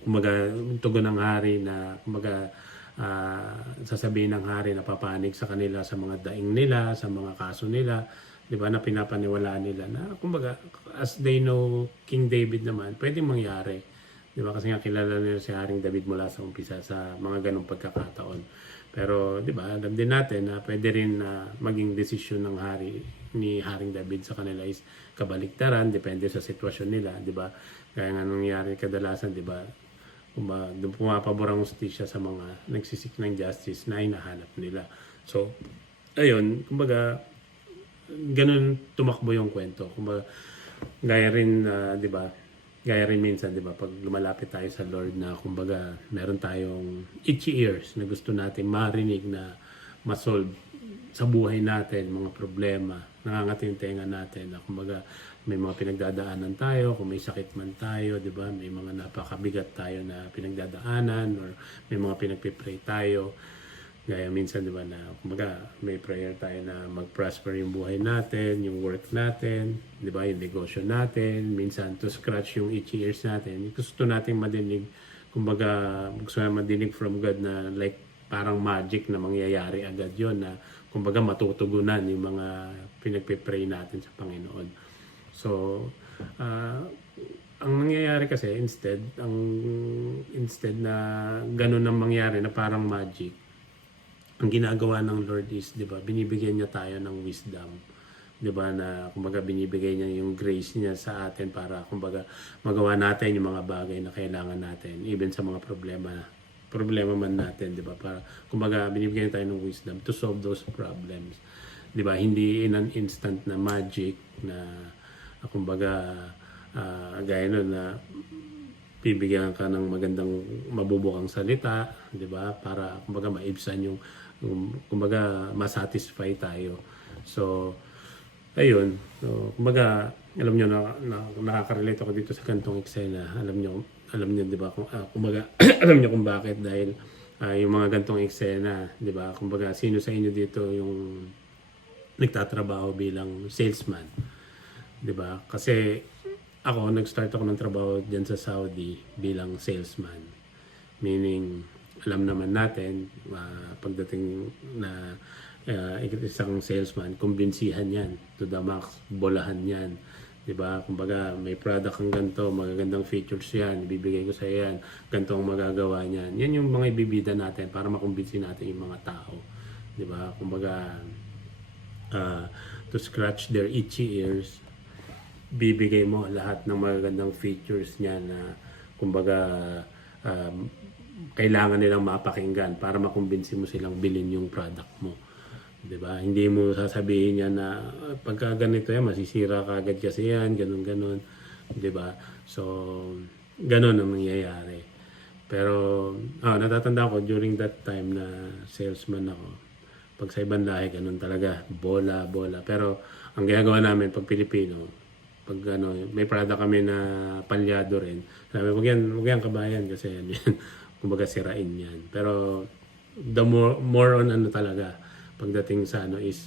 Kumbaga, tugon ng hari na kumbaga sasabihin ng hari na papanig sa kanila sa mga daing nila, sa mga kaso nila, di ba, na pinapaniwalaan nila na kumbaga as they know King David naman pwedeng mangyari, di ba, kasi nga kilala nila si Haring David mula sa umpisa sa mga ganong pagkakataon. Pero di ba, alam din natin na pwede rin maging desisyon ng hari ni Haring David sa kanila is kabaliktaran, depende sa sitwasyon nila, di ba, kaya nga nangyari kadalasan, di ba, pumapabor ang justisya sa mga nagsisik ng justice na hinahanap nila. So ayun, kumbaga ganun tumakbo yung kwento. Kumbaga, gaya rin, di ba? Gaya rin minsan, di ba? Pag lumalapit tayo sa Lord na, kumbaga, meron tayong itchy ears na gusto natin marinig na masolve sa buhay natin, mga problema, nangangati yung tenga natin. Na, kumbaga, may mga pinagdadaanan tayo, kung may sakit man tayo, di ba? May mga napakabigat tayo na pinagdadaanan or may mga pinagpipray tayo. Gaya minsan, di ba, na kumbaga may prayer tayo na mag-prosper yung buhay natin, yung work natin, di ba, yung negosyo natin. Minsan, to scratch yung itchy ears natin. Gusto natin madinig, kumbaga, gusto natin madinig from God na like parang magic na mangyayari agad yon na kumbaga matutugunan yung mga pinagpipray natin sa Panginoon. So, ang nangyayari kasi instead na ganun ang mangyari na parang magic, ang ginagawa ng Lord is, 'di ba, binibigyan niya tayo ng wisdom, 'di ba, na kumbaga binibigay niya yung grace niya sa atin para kumbaga magawa natin yung mga bagay na kailangan natin even sa mga problema man natin, 'di ba? Para kumbaga binibigyan tayo ng wisdom to solve those problems. 'Di ba? Hindi in an instant na magic na kumbaga gaya nun na bibigyan ka ng magandang mabubukang salita, 'di ba? Para kumbaga maibsan yung kumbaga masatisfy tayo. So ayun, so, kumbaga alam niyo na nakaka-relate ako dito sa kantong eksena. Alam niyo 'di ba kung kumbaga alam niyo kung bakit dahil yung mga gantong eksena, 'di ba? Kumbaga sino sa inyo dito yung nagtatrabaho bilang salesman, 'di ba? Kasi ako nag-start ako ng trabaho diyan sa Saudi bilang salesman. Meaning alam naman natin pagdating na isang salesman, kumbinsihan yan to the max, bolahan yan, 'di ba? Kumbaga may product kang ganito, magagandang features yan, ibibigay ko sa yan, ganito ang magagawa niyan. Yan yung mga ibibida natin para makumbinsi natin yung mga tao, 'di ba? Kumbaga to scratch their itchy ears, bibigay mo lahat ng magagandang features niya na kumbaga kailangan nilang mapakinggan para makumbinsi mo silang bilhin yung product mo. 'Di ba? Hindi mo sasabihin niya na pagka ganito yan masisira ka agad kasi yan, ganun, 'di ba? So ganun ang nangyayari. Pero natatandaan ko during that time na salesman ako. Pag sa ibang lahi ganun talaga, bola. Pero ang ginagawa namin pag Pilipino, pag may product kami na palyado rin. Sabi, wag yan kabayan kasi yan. Kumbaga sirain yan. Pero the more on talaga pagdating sa is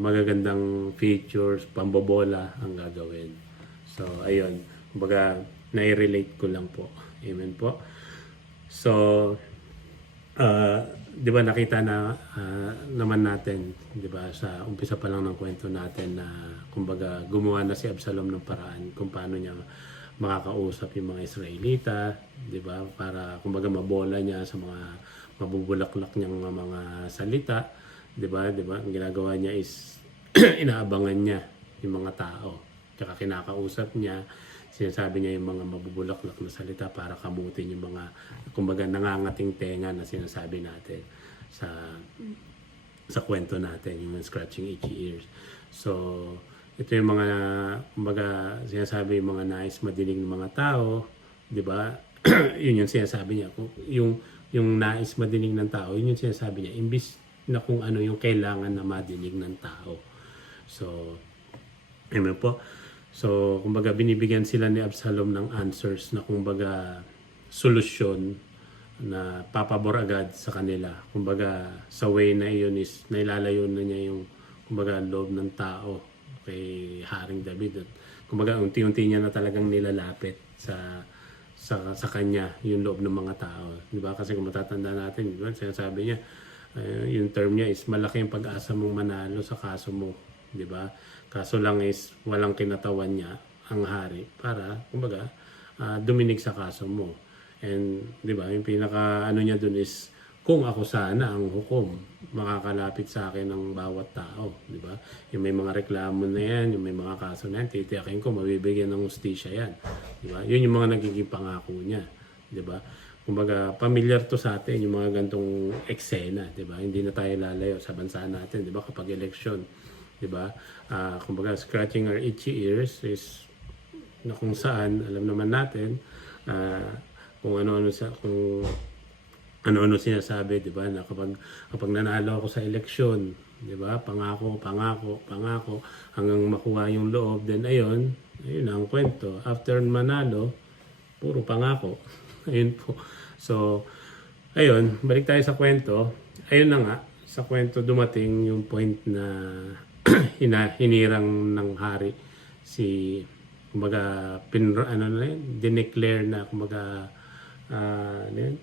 magagandang features, pambobola ang gagawin. So ayun, kumbaga nai-relate ko lang po. Amen po. So di ba nakita na naman natin, di ba, sa umpisa pa lang ng kwento natin na kumbaga gumawa na si Absalom ng paraan kung paano niya makakausap yung mga Israelita, di ba, para kumbaga mabola niya sa mga mabubulaklak niyang mga salita, di ba, ang ginagawa niya is inaabangan niya yung mga tao, tsaka kinakausap niya, sinasabi niya yung mga mabubulaklak na salita para kamutin yung mga kumbaga nangangating tenga na sinasabi natin sa kwento natin, yung scratching itchy ears. So ito yung mga kumbaga sinasabi yung mga nais madinig ng mga tao, di ba? Yun yung sinasabi niya, yung nais madinig ng tao, yun yung sinasabi niya imbis na kung ano yung kailangan na madinig ng tao. So amen po. So, kumbaga binibigyan sila ni Absalom ng answers na kumbaga solusyon na papabor agad sa kanila. Kumbaga sa way na iyon is nailalayo na niya yung kumbaga loob ng tao kay Haring David. At kumbaga unti-unti niya na talagang nilalapit sa kanya yung loob ng mga tao. Di ba? Kasi kung matatanda natin, di ba? Sinasabi niya, yung term niya is malaki yung pag-asa mong manalo sa kaso mo. Di ba? Kaso lang is walang kinatawan niya ang hari para kumbaga duminig sa kaso mo. And 'di ba, yung pinaka niya dun is kung ako sana ang hukom, makakalapit sa akin ng bawat tao, 'di ba? Yung may mga reklamo na yan, yung may mga kaso na yan, titiyakin ko mabibigyan ng hustisya yan. 'Di ba? Yun yung mga nagiging pangako niya, 'di ba? Kumbaga, familiar to sa atin yung mga gantong eksena, 'di ba? Hindi na tayo lalayo sa bansa natin, 'di ba? Kapag election, 'di ba? Kumbaga, scratching our itchy ears is na kung saan alam naman natin kung ano-ano sinasabi, 'di ba? Na kapag nanalo ako sa eleksyon, 'di ba? Pangako, pangako, pangako hanggang makuha yung loob. Then ayun ang kwento. After manalo, puro pangako. Ayun po. So, ayun, balik tayo sa kwento. Ayun na nga, sa kwento dumating yung point na hinirang ng hari si kumbaga dineclare na kumbaga ano yun?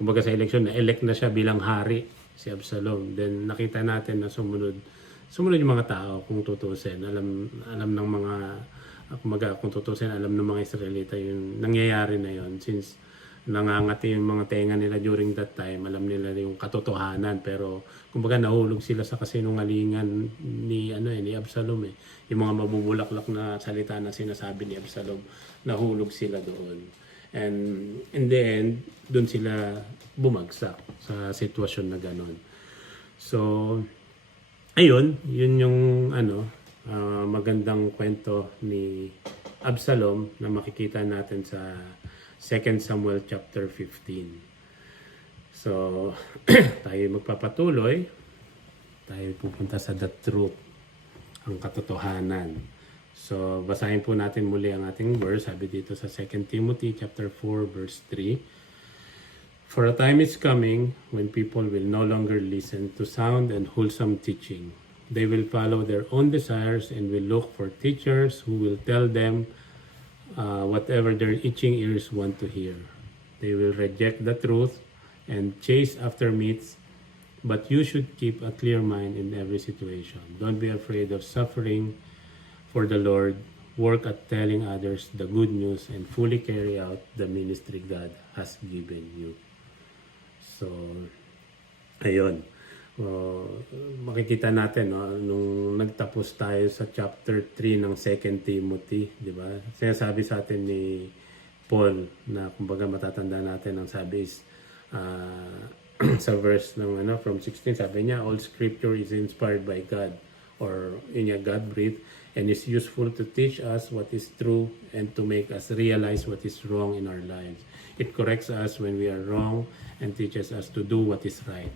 Kumbaga sa election na elect na siya bilang hari si Absalom. Then nakita natin na sumunod yung mga tao kung tutusin. Alam ng mga kumbaga kung tutusin, alam ng mga Israelita yung nangyayari na yon, since nangangati yung mga tenga nila during that time, alam nila yung katotohanan, pero kumbaga nahulog sila sa kasinungalingan ni Absalom eh. Yung mga mabubulaklak na salita na sinasabi ni Absalom, nahulog sila doon. And in the end, doon sila bumagsak sa sitwasyon na ganon. So, ayun, yun yung magandang kwento ni Absalom na makikita natin sa 2 Samuel chapter 15. So, tayo magpapatuloy. Tayo pupunta sa the truth, ang katotohanan. So, basahin po natin muli ang ating verse. Sabi dito sa 2 Timothy chapter 4 verse 3. For a time is coming when people will no longer listen to sound and wholesome teaching. They will follow their own desires and will look for teachers who will tell them whatever their itching ears want to hear. They will reject the truth and chase after myths, but you should keep a clear mind in every situation. Don't be afraid of suffering for the Lord. Work at telling others the good news and fully carry out the ministry God has given you. So, ayun. Makikita natin nung nagtapos tayo sa chapter 3 ng 2 Timothy, di ba? Sinasabi sa atin ni Paul na kumbaga matatanda natin ang sabi is sa verse ng from 16, sabi niya, all scripture is inspired by God, or God breathed, and is useful to teach us what is true and to make us realize what is wrong in our lives. It corrects us when we are wrong and teaches us to do what is right.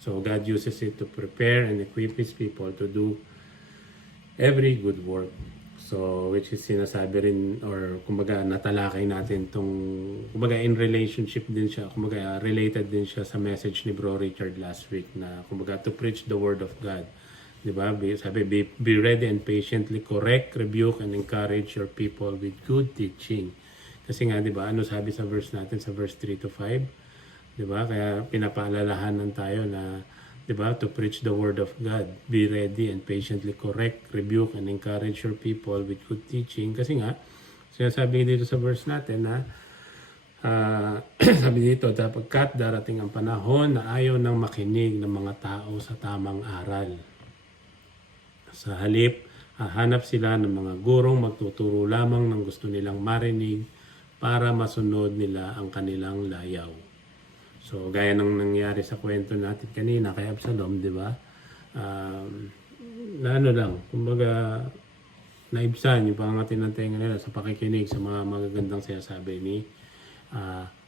So God uses it to prepare and equip His people to do every good work. So which is sinasabi rin, or kumbaga natalakay natin tong, kumbaga in relationship din siya, kumbaga related din siya sa message ni Bro Richard last week na kumbaga to preach the word of God. Diba? Sabi, be ready and patiently correct, rebuke, and encourage your people with good teaching. Kasi nga, diba, ano sabi sa verse natin, sa verse 3 to 5? Diba? Kaya pinapaalalahanan tayo na, diba, to preach the word of God. Be ready and patiently correct, rebuke, and encourage your people with good teaching. Kasi nga, sinasabi dito sa verse natin na, sabi dito, sapagkat darating ang panahon na ayaw nang makinig ng mga tao sa tamang aral. Sa halip, hahanap sila ng mga gurong magtuturo lamang ng gusto nilang marinig para masunod nila ang kanilang layaw. So, gaya ng nangyari sa kwento natin kanina kay Absalom, di ba? Na kumbaga, naibsan yung pangangatin ng tenga nila sa pakikinig sa mga magagandang sinasabi ni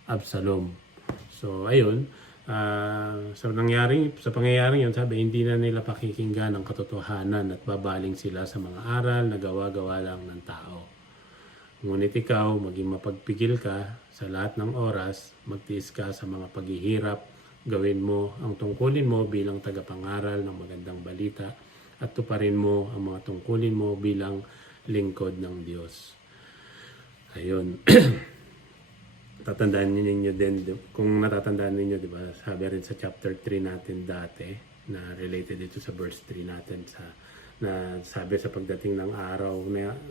Absalom. So, ayun. Sa pangyayaring yun, sabi, hindi na nila pakikinggan ang katotohanan at babaling sila sa mga aral na gawa-gawa lang ng tao. Ngunit ikaw, maging mapagpigil ka sa lahat ng oras, magtiis ka sa mga paghihirap, gawin mo ang tungkulin mo bilang tagapangaral ng magandang balita at tuparin mo ang mga tungkulin mo bilang lingkod ng Diyos. Ayun. Tatandaan ninyo din, kung natatandaan ninyo, di ba, sabi rin sa chapter 3 natin dati, na related dito sa verse 3 natin, na sabi sa pagdating ng araw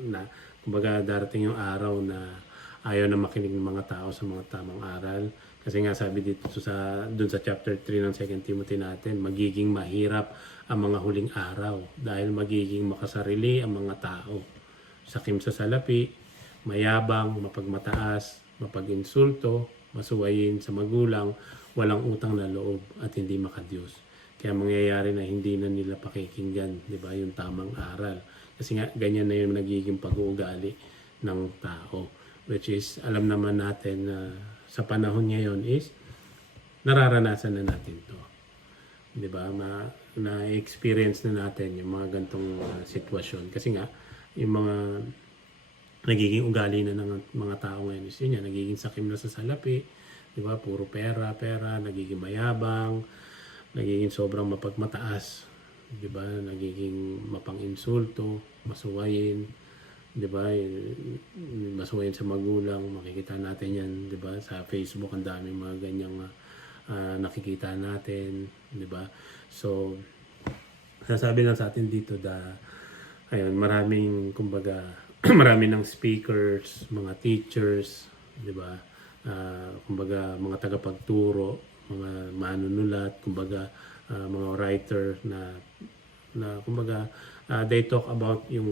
na kumbaga darating yung araw na ayaw na makinig ng mga tao sa mga tamang aral. Kasi nga sabi dito dun sa chapter 3 ng 2 Timothy natin, magiging mahirap ang mga huling araw dahil magiging makasarili ang mga tao. Sakim sa salapi, mayabang, mapagmataas, mapag-insulto, masuwayin sa magulang, walang utang na loob at hindi makadiyos. Kaya mangyayari na hindi na nila pakikinggan, di ba, yung tamang aral. Kasi nga, ganyan na yung nagiging pag-uugali ng tao. Which is, alam naman natin na sa panahon ngayon is, nararanasan na natin to. Di ba? na-experience na natin yung mga gantong sitwasyon. Kasi nga, yung mga nagiging ugali na ng mga tao ngayon is yun yan, nagiging sakim na sa salapi, di ba? Puro pera, nagiging mayabang, nagiging sobrang mapagmataas, di ba? Nagiging mapang-insulto, masuwayin, di ba? Masuwayin sa magulang, makikita natin yan, di ba? Sa Facebook, ang daming mga ganyang nakikita natin, di ba? So, sasabi lang sa atin dito ayun, maraming, kumbaga, marami ng speakers, mga teachers, di ba? Kumbaga, mga tagapagturo, mga manunulat, kumbaga, mga writer na kumbaga, they talk about yung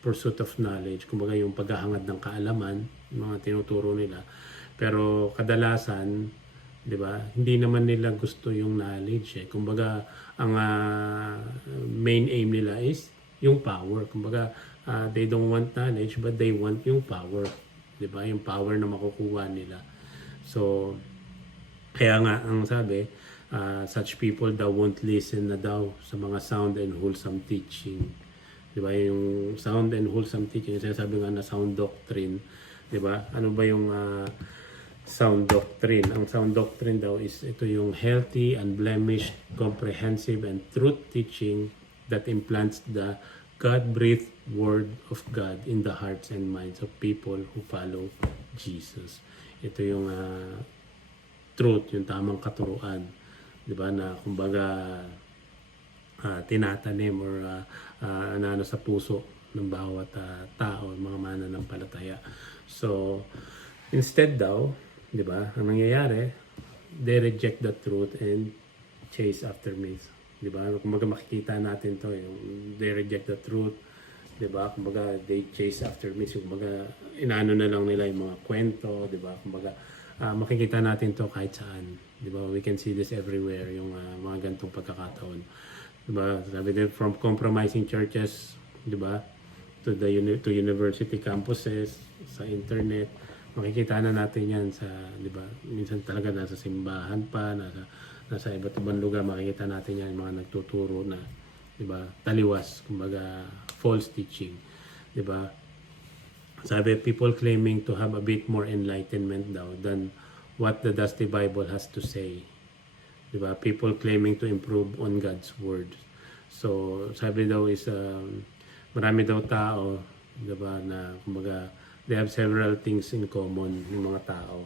pursuit of knowledge, kumbaga yung paghahangad ng kaalaman, mga tinuturo nila. Pero kadalasan, di ba, hindi naman nila gusto yung knowledge eh. Kumbaga, ang main aim nila is yung power. Kumbaga, they don't want knowledge but they want yung power. 'Di ba? Yung power na makukuha nila. So, kaya nga ang sabi, such people daw won't listen na daw sa mga sound and wholesome teaching. 'Di ba? Yung sound and wholesome teaching, sinasabi nga na sound doctrine, 'di ba? Ano ba yung sound doctrine? Ang sound doctrine daw is ito yung healthy, unblemished, comprehensive and truth teaching that implants the God-breathed word of God in the hearts and minds of people who follow Jesus. Ito yung truth, yung tamang katuruan, 'di ba, na kumbaga tinatanim or ano sa puso ng bawat tao, mga mananampalataya. So, instead daw, 'di ba, ang nangyayari, they reject the truth and chase after myths. 'Di ba? Kumbaga makikita natin 'to, yung they reject the truth, 'di ba? Kumbaga they chase after myths, kumbaga inaano na lang nila yung mga kwento, 'di ba? Kumbaga makikita natin 'to kahit saan, 'di ba? We can see this everywhere, yung mga gantong pagkakataon. 'Di ba? Sabi din, from compromising churches, 'di ba? To university campuses, sa internet, makikita na natin 'yan sa, 'di ba? Minsan talaga nasa simbahan pa, nasa iba't ibang lugar, makikita natin yan, mga nagtuturo na, di ba, taliwas, kumbaga false teaching, di ba? Sabi, people claiming to have a bit more enlightenment daw than what the Dusty Bible has to say, di ba? People claiming to improve on God's word. So sabi daw is marami daw tao, di ba, na kumbaga they have several things in common, yung mga tao,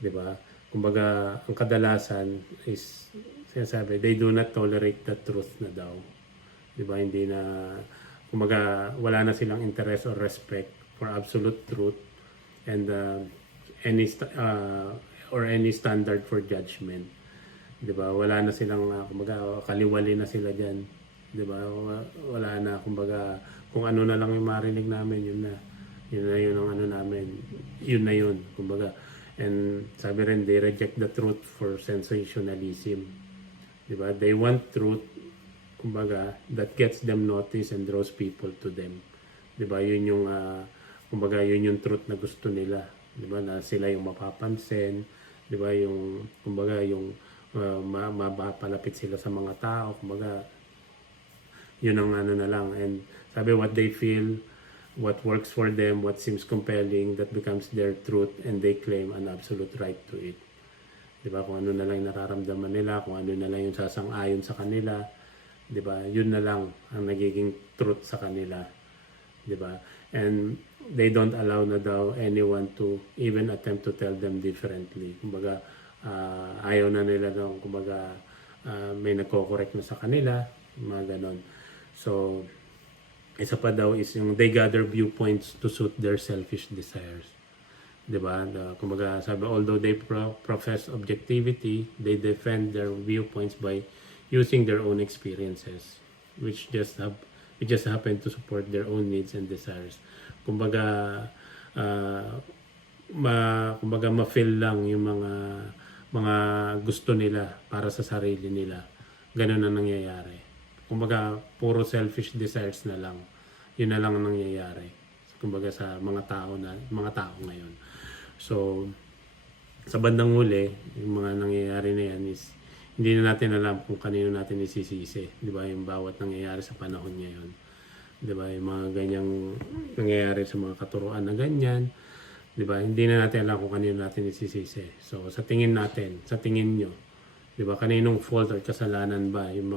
di ba? Kumbaga, ang kadalasan is, sinasabi, they do not tolerate the truth na daw. Diba? Hindi na, kumbaga, wala na silang interest or respect for absolute truth and any standard for judgment. Diba? Wala na silang, kumbaga, kaliwali na sila dyan. Diba? Wala na, kumbaga, kung ano na lang yung marinig namin, yun na. Yun ang ano namin. Yun na yun. Kumbaga, and sabi rin, they reject the truth for sensationalism. Diba? They want truth, kumbaga, that gets them noticed and draws people to them. Diba? Yun yung, kumbaga, yun yung truth na gusto nila. Diba? Na sila yung mapapansin. Diba? Yung, kumbaga, yung mapapalapit sila sa mga tao. Kumbaga, yun ang ano na lang. And sabi, what they feel, what works for them, what seems compelling, that becomes their truth and they claim an absolute right to it. Diba? Kung ano na lang yung nararamdaman nila, kung ano na lang yung sasang-ayon sa kanila, diba? Yun na lang ang nagiging truth sa kanila. Diba? And they don't allow na daw anyone to even attempt to tell them differently. Kumbaga, ayaw na nila daw, kumbaga, may nagko-correct na sa kanila, mga ganon. So, isa pa daw is yung they gather viewpoints to suit their selfish desires. Diba? Kumbaga sabi, although they profess objectivity, they defend their viewpoints by using their own experiences, which just happen to support their own needs and desires. Kumbaga, kumbaga ma-fill lang yung mga gusto nila para sa sarili nila. Ganun ang nangyayari. Kumbaga, puro selfish desires na lang. Yun na lang ang nangyayari. Kumbaga sa mga tao ngayon. So, sa bandang huli, yung mga nangyayari na yan is hindi na natin alam kung kanino natin isisisi, di ba? Yung bawat nangyayari sa panahon ngayon, di ba? Yung mga ganyang nangyayari sa mga katuruan na ganyan, di ba? Hindi na natin alam kung kanino natin isisisi. So sa tingin natin, sa tingin nyo, di ba? Kaninong fault or kasalanan ba yung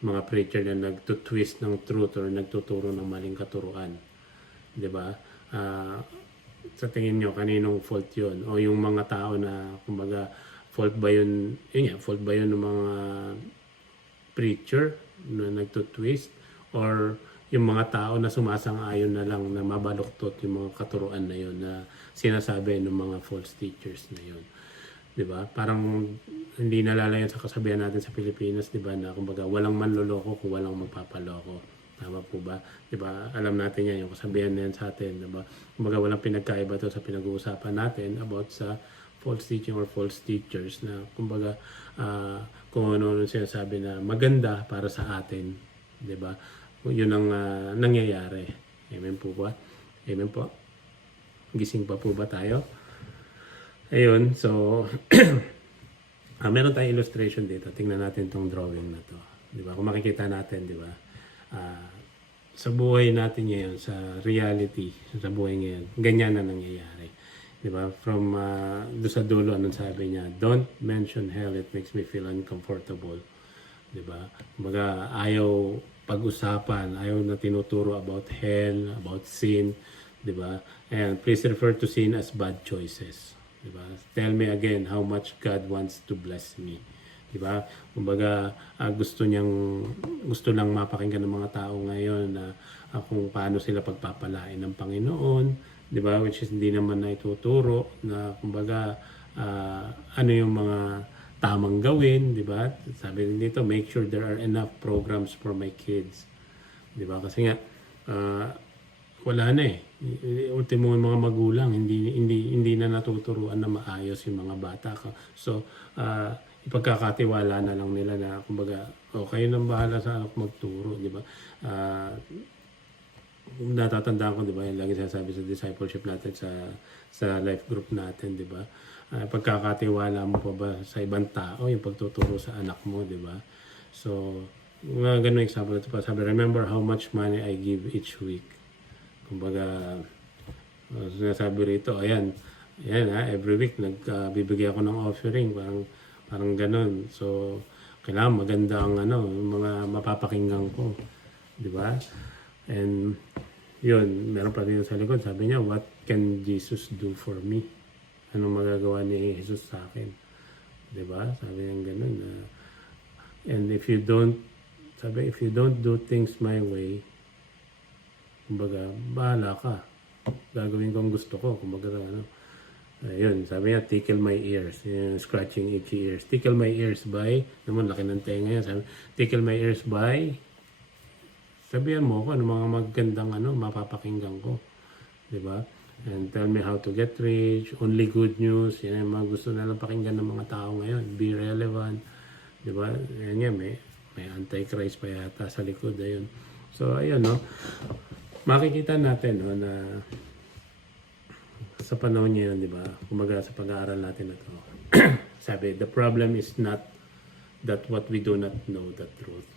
mga preacher na nagtutwist ng truth or nagtuturo ng maling katuruan, di ba? Sa tingin nyo, kaninong fault yun? O yung mga tao na, kumbaga, fault ba yun ng mga preacher na nagtutwist? Or yung mga tao na sumasang-ayon na lang na mabaluktot yung mga katuruan na yun na sinasabi ng mga false teachers na yun? Diba? Parang hindi nalalayan sa kasabihan natin sa Pilipinas, diba, na kumbaga walang manloloko kung walang magpapaloko. Tama po ba? Diba? Alam natin yan, yung kasabihan na yan sa atin, diba? Kumbaga walang pinagkaiba to sa pinag-uusapan natin about sa false teaching or false teachers na kumbaga kung ano sinasabi na maganda para sa atin, diba? Yun ang nangyayari. Amen po ba? Amen po? Gising pa po ba tayo? Ayun, so meron tayong illustration dito. Tingnan natin tong drawing na to. Di ba? Kung makikita natin, di ba? Sa buhay natin ngayon, sa reality, sa buhay ngayon, ganyan na nangyayari. Di ba? From do sa dulo, anong sabi niya? Don't mention hell, it makes me feel uncomfortable. Di ba? Kumbaga, ayaw pag-usapan, ayaw na tinuturo about hell, about sin. Di ba? And please refer to sin as bad choices. Diba? Tell me again how much God wants to bless me. Diba? Kumbaga, gusto lang mapakinggan ng mga tao ngayon na kung paano sila pagpapalain ng Panginoon, diba? Which is hindi naman na ituturo na kumbaga ano yung mga tamang gawin, diba? Sabi dito, make sure there are enough programs for my kids. Diba? Kasi nga wala na eh. Ultimo yung mga magulang hindi na natuturuan na maayos yung mga bata. So ipagkakatiwala na lang nila na kumbaga kayo nang bahala sa anak magturo, di ba? Natatandaan ko, di ba, yung lagi sinasabi sa discipleship natin sa life group natin, di ba? Pagkakatiwala mo pa ba sa ibang tao yung pagtuturo sa anak mo, di ba? So mga ganun example ito pa. Sabi, remember how much money I give each week. Kumbaga, sinasabi rito, ayan every week nagbibigay ako ng offering, parang ganun. So, kailangan maganda ang mga mapapakinggan ko, di ba? And yun, meron pa rin sa likod, sabi niya, what can Jesus do for me? Anong magagawa ni Jesus sa akin? Di ba? Sabi niya ganun. And if you don't do things my way, kumbaga, bahala ka. Gagawin ko ang gusto ko. Kumbaga, ayun, sabi niya, tickle my ears. Scratching itchy ears. Tickle my ears by, naman, laki ng tenga yan. Sabi, tickle my ears by, sabihan mo ko, ano mga magandang mapapakinggan ko. Diba? And tell me how to get rich. Only good news. Yan yung mga gusto nalang pakinggan ng mga tao ngayon. Be relevant. Diba? Yan nga, may antichrist pa yata sa likod. Ayun. So, ayun, no? Makikita natin na sa panahon ngayon, di ba? Kumbaga sa pag-aaral natin na to. Sabi, the problem is not that what we do not know the truth.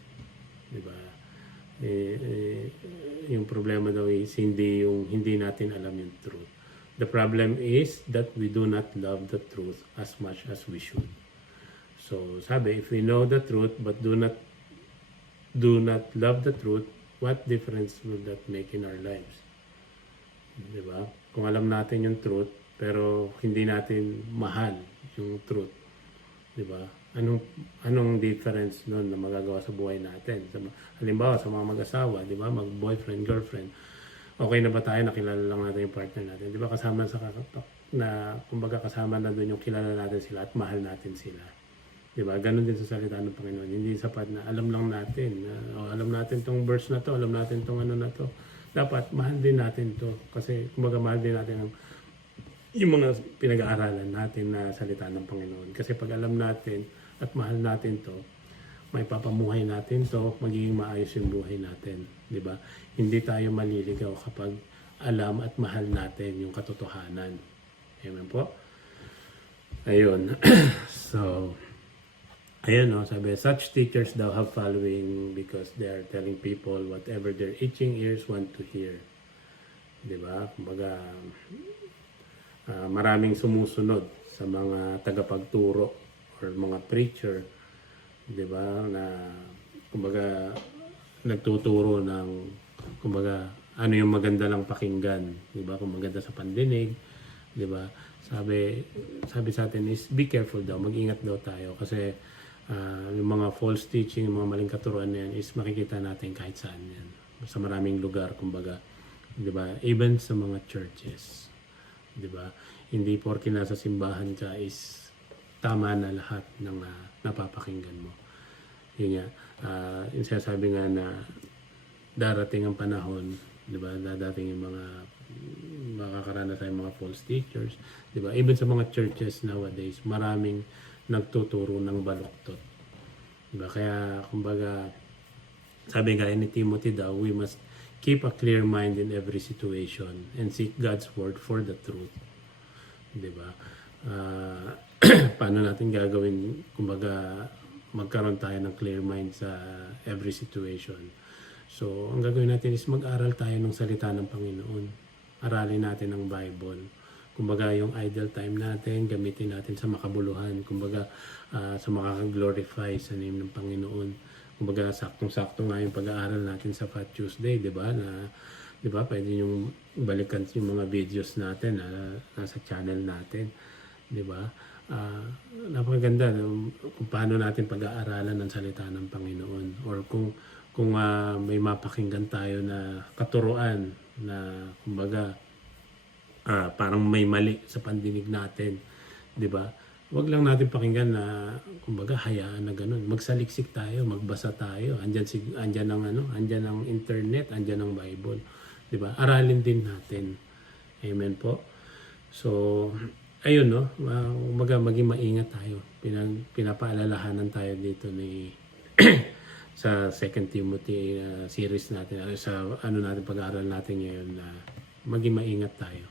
Di ba? Yung problema daw is hindi natin alam yung truth. The problem is that we do not love the truth as much as we should. So, sabi, if we know the truth but do not love the truth, what difference will that make in our lives? Diba? Kung alam natin yung truth, pero hindi natin mahal yung truth. Diba? Anong difference nun na magagawa sa buhay natin? Halimbawa, sa mga mag-asawa, diba? Mag-boyfriend, girlfriend. Okay na ba tayo? Nakilala lang natin yung partner natin. Diba? Kasama kumbaga kasama na doon yung kilala natin sila at mahal natin sila. Diba? Ganon din sa salita ng Panginoon. Hindi sapat na alam lang natin. Alam natin tong verse na to. Alam natin tong na to. Dapat mahal din natin to. Kasi kumbaga mahal din natin yung mga pinag-aaralan natin na salita ng Panginoon. Kasi pag alam natin at mahal natin to, may papamuhay natin to, magiging maayos yung buhay natin. Diba? Hindi tayo maliligaw kapag alam at mahal natin yung katotohanan. Amen po? Ayun. So, Ayan no, sabi, such teachers daw have following because they are telling people whatever their itching ears want to hear. 'Di ba? Kumbaga, maraming sumusunod sa mga tagapagturo or mga preacher, 'di ba? Na kumbaga nagtuturo ng kumbaga ano yung maganda lang pakinggan, 'di ba? Kung maganda sa pandinig, 'di ba? Sabi sa atin is be careful daw, mag-ingat daw tayo kasi yung mga false teaching, yung mga maling katuruan na yan is makikita natin kahit saan yan. Sa maraming lugar, kumbaga, 'di ba? Even sa mga churches, 'di ba? Hindi porke nasa simbahan ka is tama na lahat ng napapakinggan mo. Yun nga, yung sinasabi nga na darating ang panahon, 'di ba? Dadating yung mga makakaranas tayong mga false teachers, 'di ba? Even sa mga churches nowadays, maraming nagtuturo ng baluktot. 'Di ba? Kaya kumbaga sabi nga ni Timothy daw, we must keep a clear mind in every situation and seek God's word for the truth. 'Di ba? Paano natin gagawin kumbaga magkaroon tayo ng clear mind sa every situation? So, ang gagawin natin is mag-aral tayo ng salita ng Panginoon. Aralin natin ang Bible. Kumbaga, yung idle time natin, gamitin natin sa makabuluhan. Kumbaga, sa makaka-glorify sa name ng Panginoon. Kumbaga, saktong-sakto nga yung pag-aaral natin sa Fat Tuesday, di ba? Di ba, pwede yung balikan yung mga videos natin nasa channel natin. Di ba? Napakaganda kung paano natin pag-aaralan ng salita ng Panginoon or kung may mapakinggan tayo na katuruan na kumbaga parang may mali sa pandinig natin, 'di ba? Huwag lang natin pakinggan na kumbaga hayaan na ganun. Magsaliksik tayo, magbasa tayo. Andyan ang internet, andyan ang Bible, 'di ba? Aralin din natin. Amen po. So, ayun no, maging maingat tayo. Pinapaalalahanan tayo dito ni sa 2 Timothy series natin, sa natin pag-aaral natin ngayon na maging maingat tayo.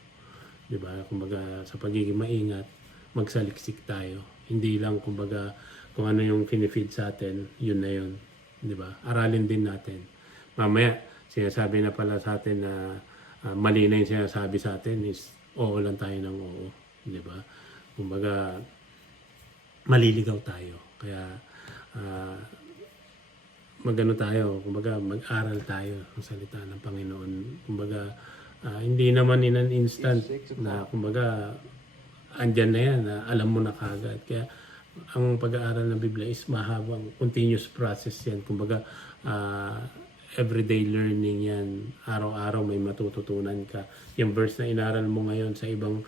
'Di ba? Kumbaga sa pagiging maingat, magsaliksik tayo. Hindi lang kumbaga kung ano yung pinifeed sa atin, yun na yun. 'Di ba? Aralin din natin. Mamaya sinasabi na pala sa atin na mali na yung sinasabi sa atin is oo lang tayo ng oo. 'Di ba? Kumbaga maliligaw tayo. Kaya magano tayo, kumbaga mag-aral tayo ng salita ng Panginoon. Kumbaga hindi naman in an instant na kumbaga andyan na yan, alam mo na kagad. Kaya ang pag-aaral ng Biblia is mahabang continuous process yan. Kumbaga everyday learning yan. Araw-araw may matututunan ka. Yung verse na inaral mo ngayon sa ibang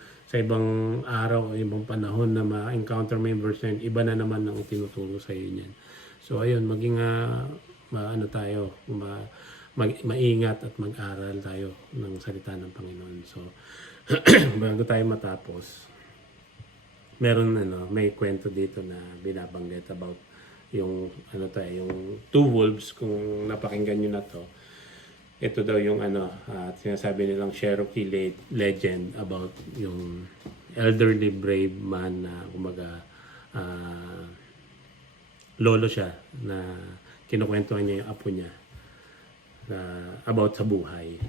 araw o ibang panahon na ma-encounter mo yung verse na yun, iba na naman ang itinuturo sa iyo niyan. So ayun, maging maingat at mag-aral tayo ng salita ng Panginoon. So bago tayo matapos, may kwento dito na binabanggit about yung yung two wolves. Kung napakinggan niyo na to, ito daw yung sinasabi nilang Cherokee legend about yung elderly brave man na kumbaga lolo siya na kinukwentuhan niya yung apo niya about sa buhay.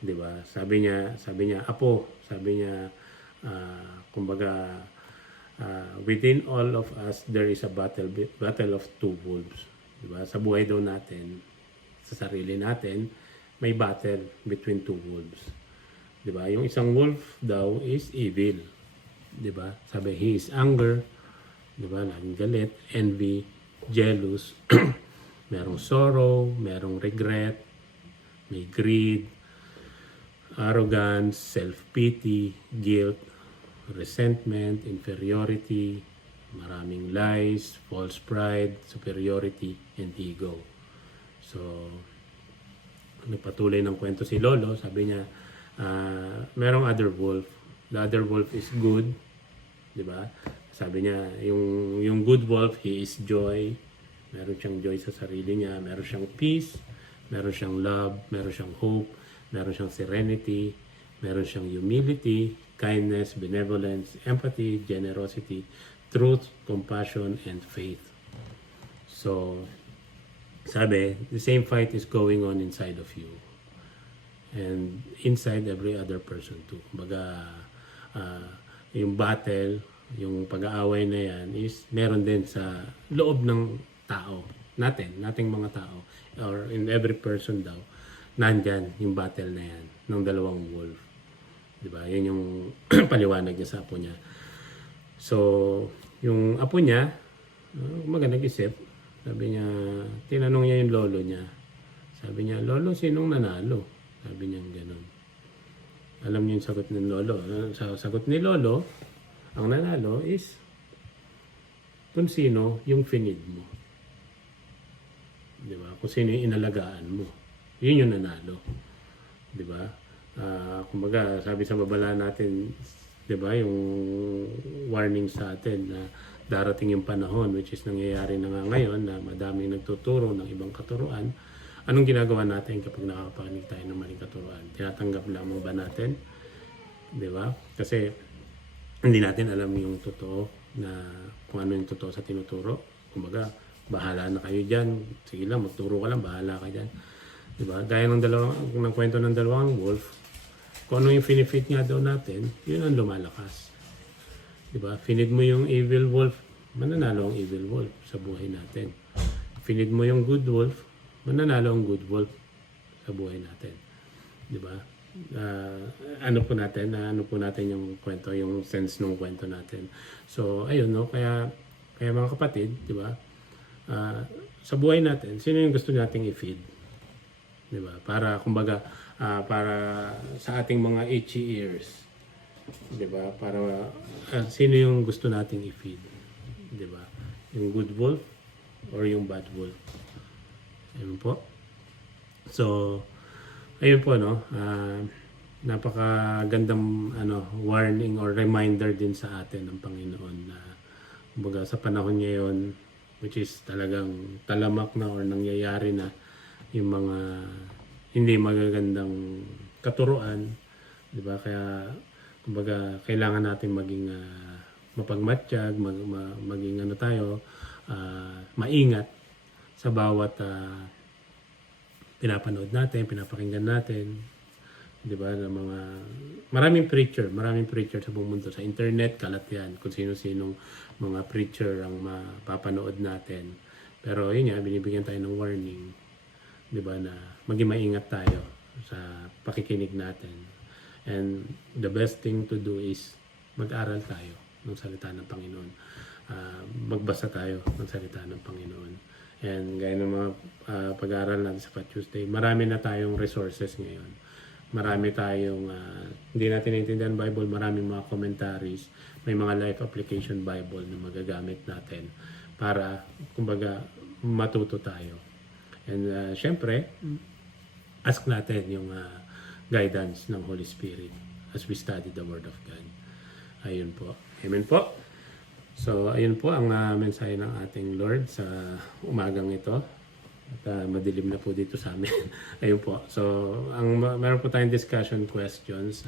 'Di ba? Sabi niya apo, kumbaga within all of us there is a battle of two wolves. 'Di ba? Sa buhay daw natin, sa sarili natin, may battle between two wolves. 'Di ba? Yung isang wolf daw is evil. 'Di ba? Sabi he is anger, 'di ba? Laging galit, envy, jealous, merong sorrow, merong regret, may greed, arrogance, self-pity, guilt, resentment, inferiority, maraming lies, false pride, superiority, and ego. So, nagpatuloy ng kwento si Lolo, sabi niya, merong other wolf. The other wolf is good, di ba? Sabi niya, yung good wolf, he is joy. Meron siyang joy sa sarili niya. Meron siyang peace. Meron siyang love. Meron siyang hope. Meron siyang serenity. Meron siyang humility, kindness, benevolence, empathy, generosity, truth, compassion, and faith. So, sabi, the same fight is going on inside of you. And inside every other person too. Kumbaga, yung battle, yung pag-aaway na yan is meron din sa loob ng tao. Nating mga tao. Or in every person daw, nandyan yung battle na yan ng dalawang wolf. Diba? Yan yung paliwanag niya sa apo niya. So, yung apo niya, nag-isip. Sabi niya, tinanong niya yung lolo niya. Sabi niya, lolo, sinong nanalo? Sabi niya gano'n. Alam niyo yung sagot ng lolo. Sa sagot ni lolo, ang nanalo is kung sino yung finid mo. Di ba? Kung sino yung inalagaan mo. Yun yung nanalo. Di ba? Kumbaga, sabi sa babala natin, di ba, yung warning sa atin na darating yung panahon, which is nangyayari na nga ngayon, na madaming nagtuturo ng ibang katuruan. Anong ginagawa natin kapag nakakapakinig tayo ng maling katuruan? Tinatanggap lamang ba natin? Di ba? Kasi hindi natin alam yung totoo na kung ano yung totoo sa tinuturo. Kumbaga, bahala na kayo dyan. Sige lang, magturo ka lang, bahala ka dyan. Di ba? Gaya ng kwento ng dalawang wolf, kung ano yung finifeed nga daw natin, yun ang lumalakas. Di ba? Finid mo yung evil wolf, mananalo ang evil wolf sa buhay natin. Finid mo yung good wolf, mananalo ang good wolf sa buhay natin. Di ba? Ano po natin yung kwento, yung sense ng kwento natin. So, ayun, no? Kaya mga kapatid, di ba? Sa buhay natin, sino yung gusto nating i-feed? Di ba? Para, kumbaga, para sa ating mga itchy ears. Di ba? Para, sino yung gusto nating i-feed? Di ba? Yung good wolf or yung bad wolf? Ayun po. So, ayun po, no? Napakagandang warning or reminder din sa atin ng Panginoon na kumbaga sa panahon ngayon, which is talagang talamak na or nangyayari na yung mga hindi magagandang katuruan, di ba? Kaya kumbaga kailangan natin maging mapagmatsyag, maging maingat sa bawat pinapanood natin, pinapakinggan natin, 'di ba? Ng mga maraming preacher sa buong mundo, sa internet, kalat 'yan kung sino-sinong mga preacher ang mapapanood natin. Pero yun nga, binibigyan tayo ng warning, 'di ba, na maging maingat tayo sa pakikinig natin. And the best thing to do is mag-aral tayo ng salita ng Panginoon. Magbasa tayo ng salita ng Panginoon. And gaya ng mga pag-aaral natin sa Pat Tuesday, marami na tayong resources ngayon. Marami tayong, hindi natin naintindihan Bible, maraming mga commentaries, may mga life application Bible na magagamit natin para, kumbaga, matuto tayo. And syempre, ask natin yung guidance ng Holy Spirit as we study the Word of God. Ayun po. Amen po. So, ayun po ang mensahe ng ating Lord sa umagang ito. At madilim na po dito sa amin. Ayun po. So, meron po tayong discussion questions.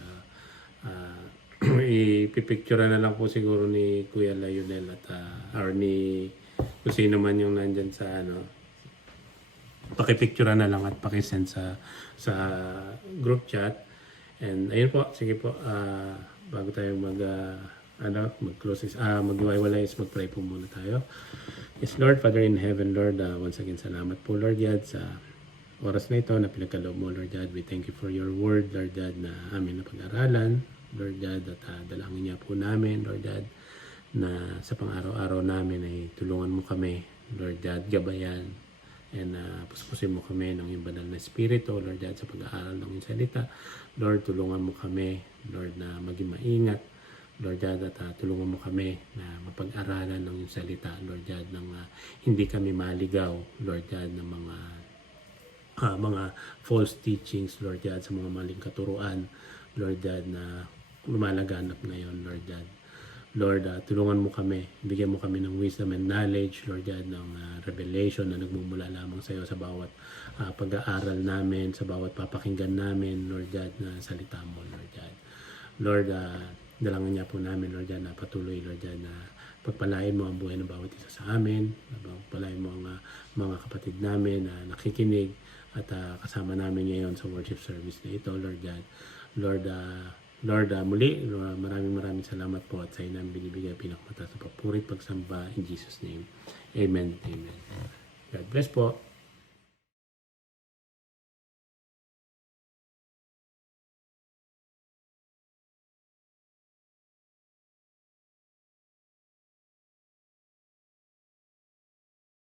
Ipipicture na lang po siguro ni Kuya Lionel at or ni kung sino man yung nandyan sa pakipicture na lang at pakisend sa group chat. And ayun po, sige po, bago tayo mag-close mag-iwalay is mag-pray po muna tayo. Yes, Lord, Father in heaven, Lord, once again, salamat po, Lord God, sa oras na ito na pinagkaloob mo, Lord God. We thank you for your word, Lord God, na amin na pag-aralan, Lord God, at dalangin niya po namin, Lord God, na sa pang-araw-araw namin ay tulungan mo kami, Lord God, gabayan, and puspusin mo kami ng iyong banal na espiritu, Lord God, sa pag-aaral ng iyong salita. Lord, tulungan mo kami, Lord, na maging maingat, Lord God, at tulungan mo kami na mapag-aralan ng iyong salita, Lord God, nang hindi kami maligaw, Lord God, ng mga false teachings, Lord God, sa mga maling katuruan, Lord God, na lumalaganap ngayon, Lord God. Lord, tulungan mo kami, bigyan mo kami ng wisdom and knowledge, Lord God, ng revelation na nagmumula lamang sa iyo sa bawat pag-aaral namin, sa bawat papakinggan namin, Lord God, na salita mo, Lord God. Lord, dalangin niya po namin, Lord God, na patuloy, Lord God, na Pagpalain mo ang buhay ng bawat isa sa amin. Pagpalain mo ang mga kapatid namin na nakikinig at kasama namin ngayon sa worship service na ito, Lord God. Lord, muli, maraming salamat po at sa iyo namin binibigay pinakamataas na papuri pagsamba in Jesus' name. Amen. Amen. God bless po.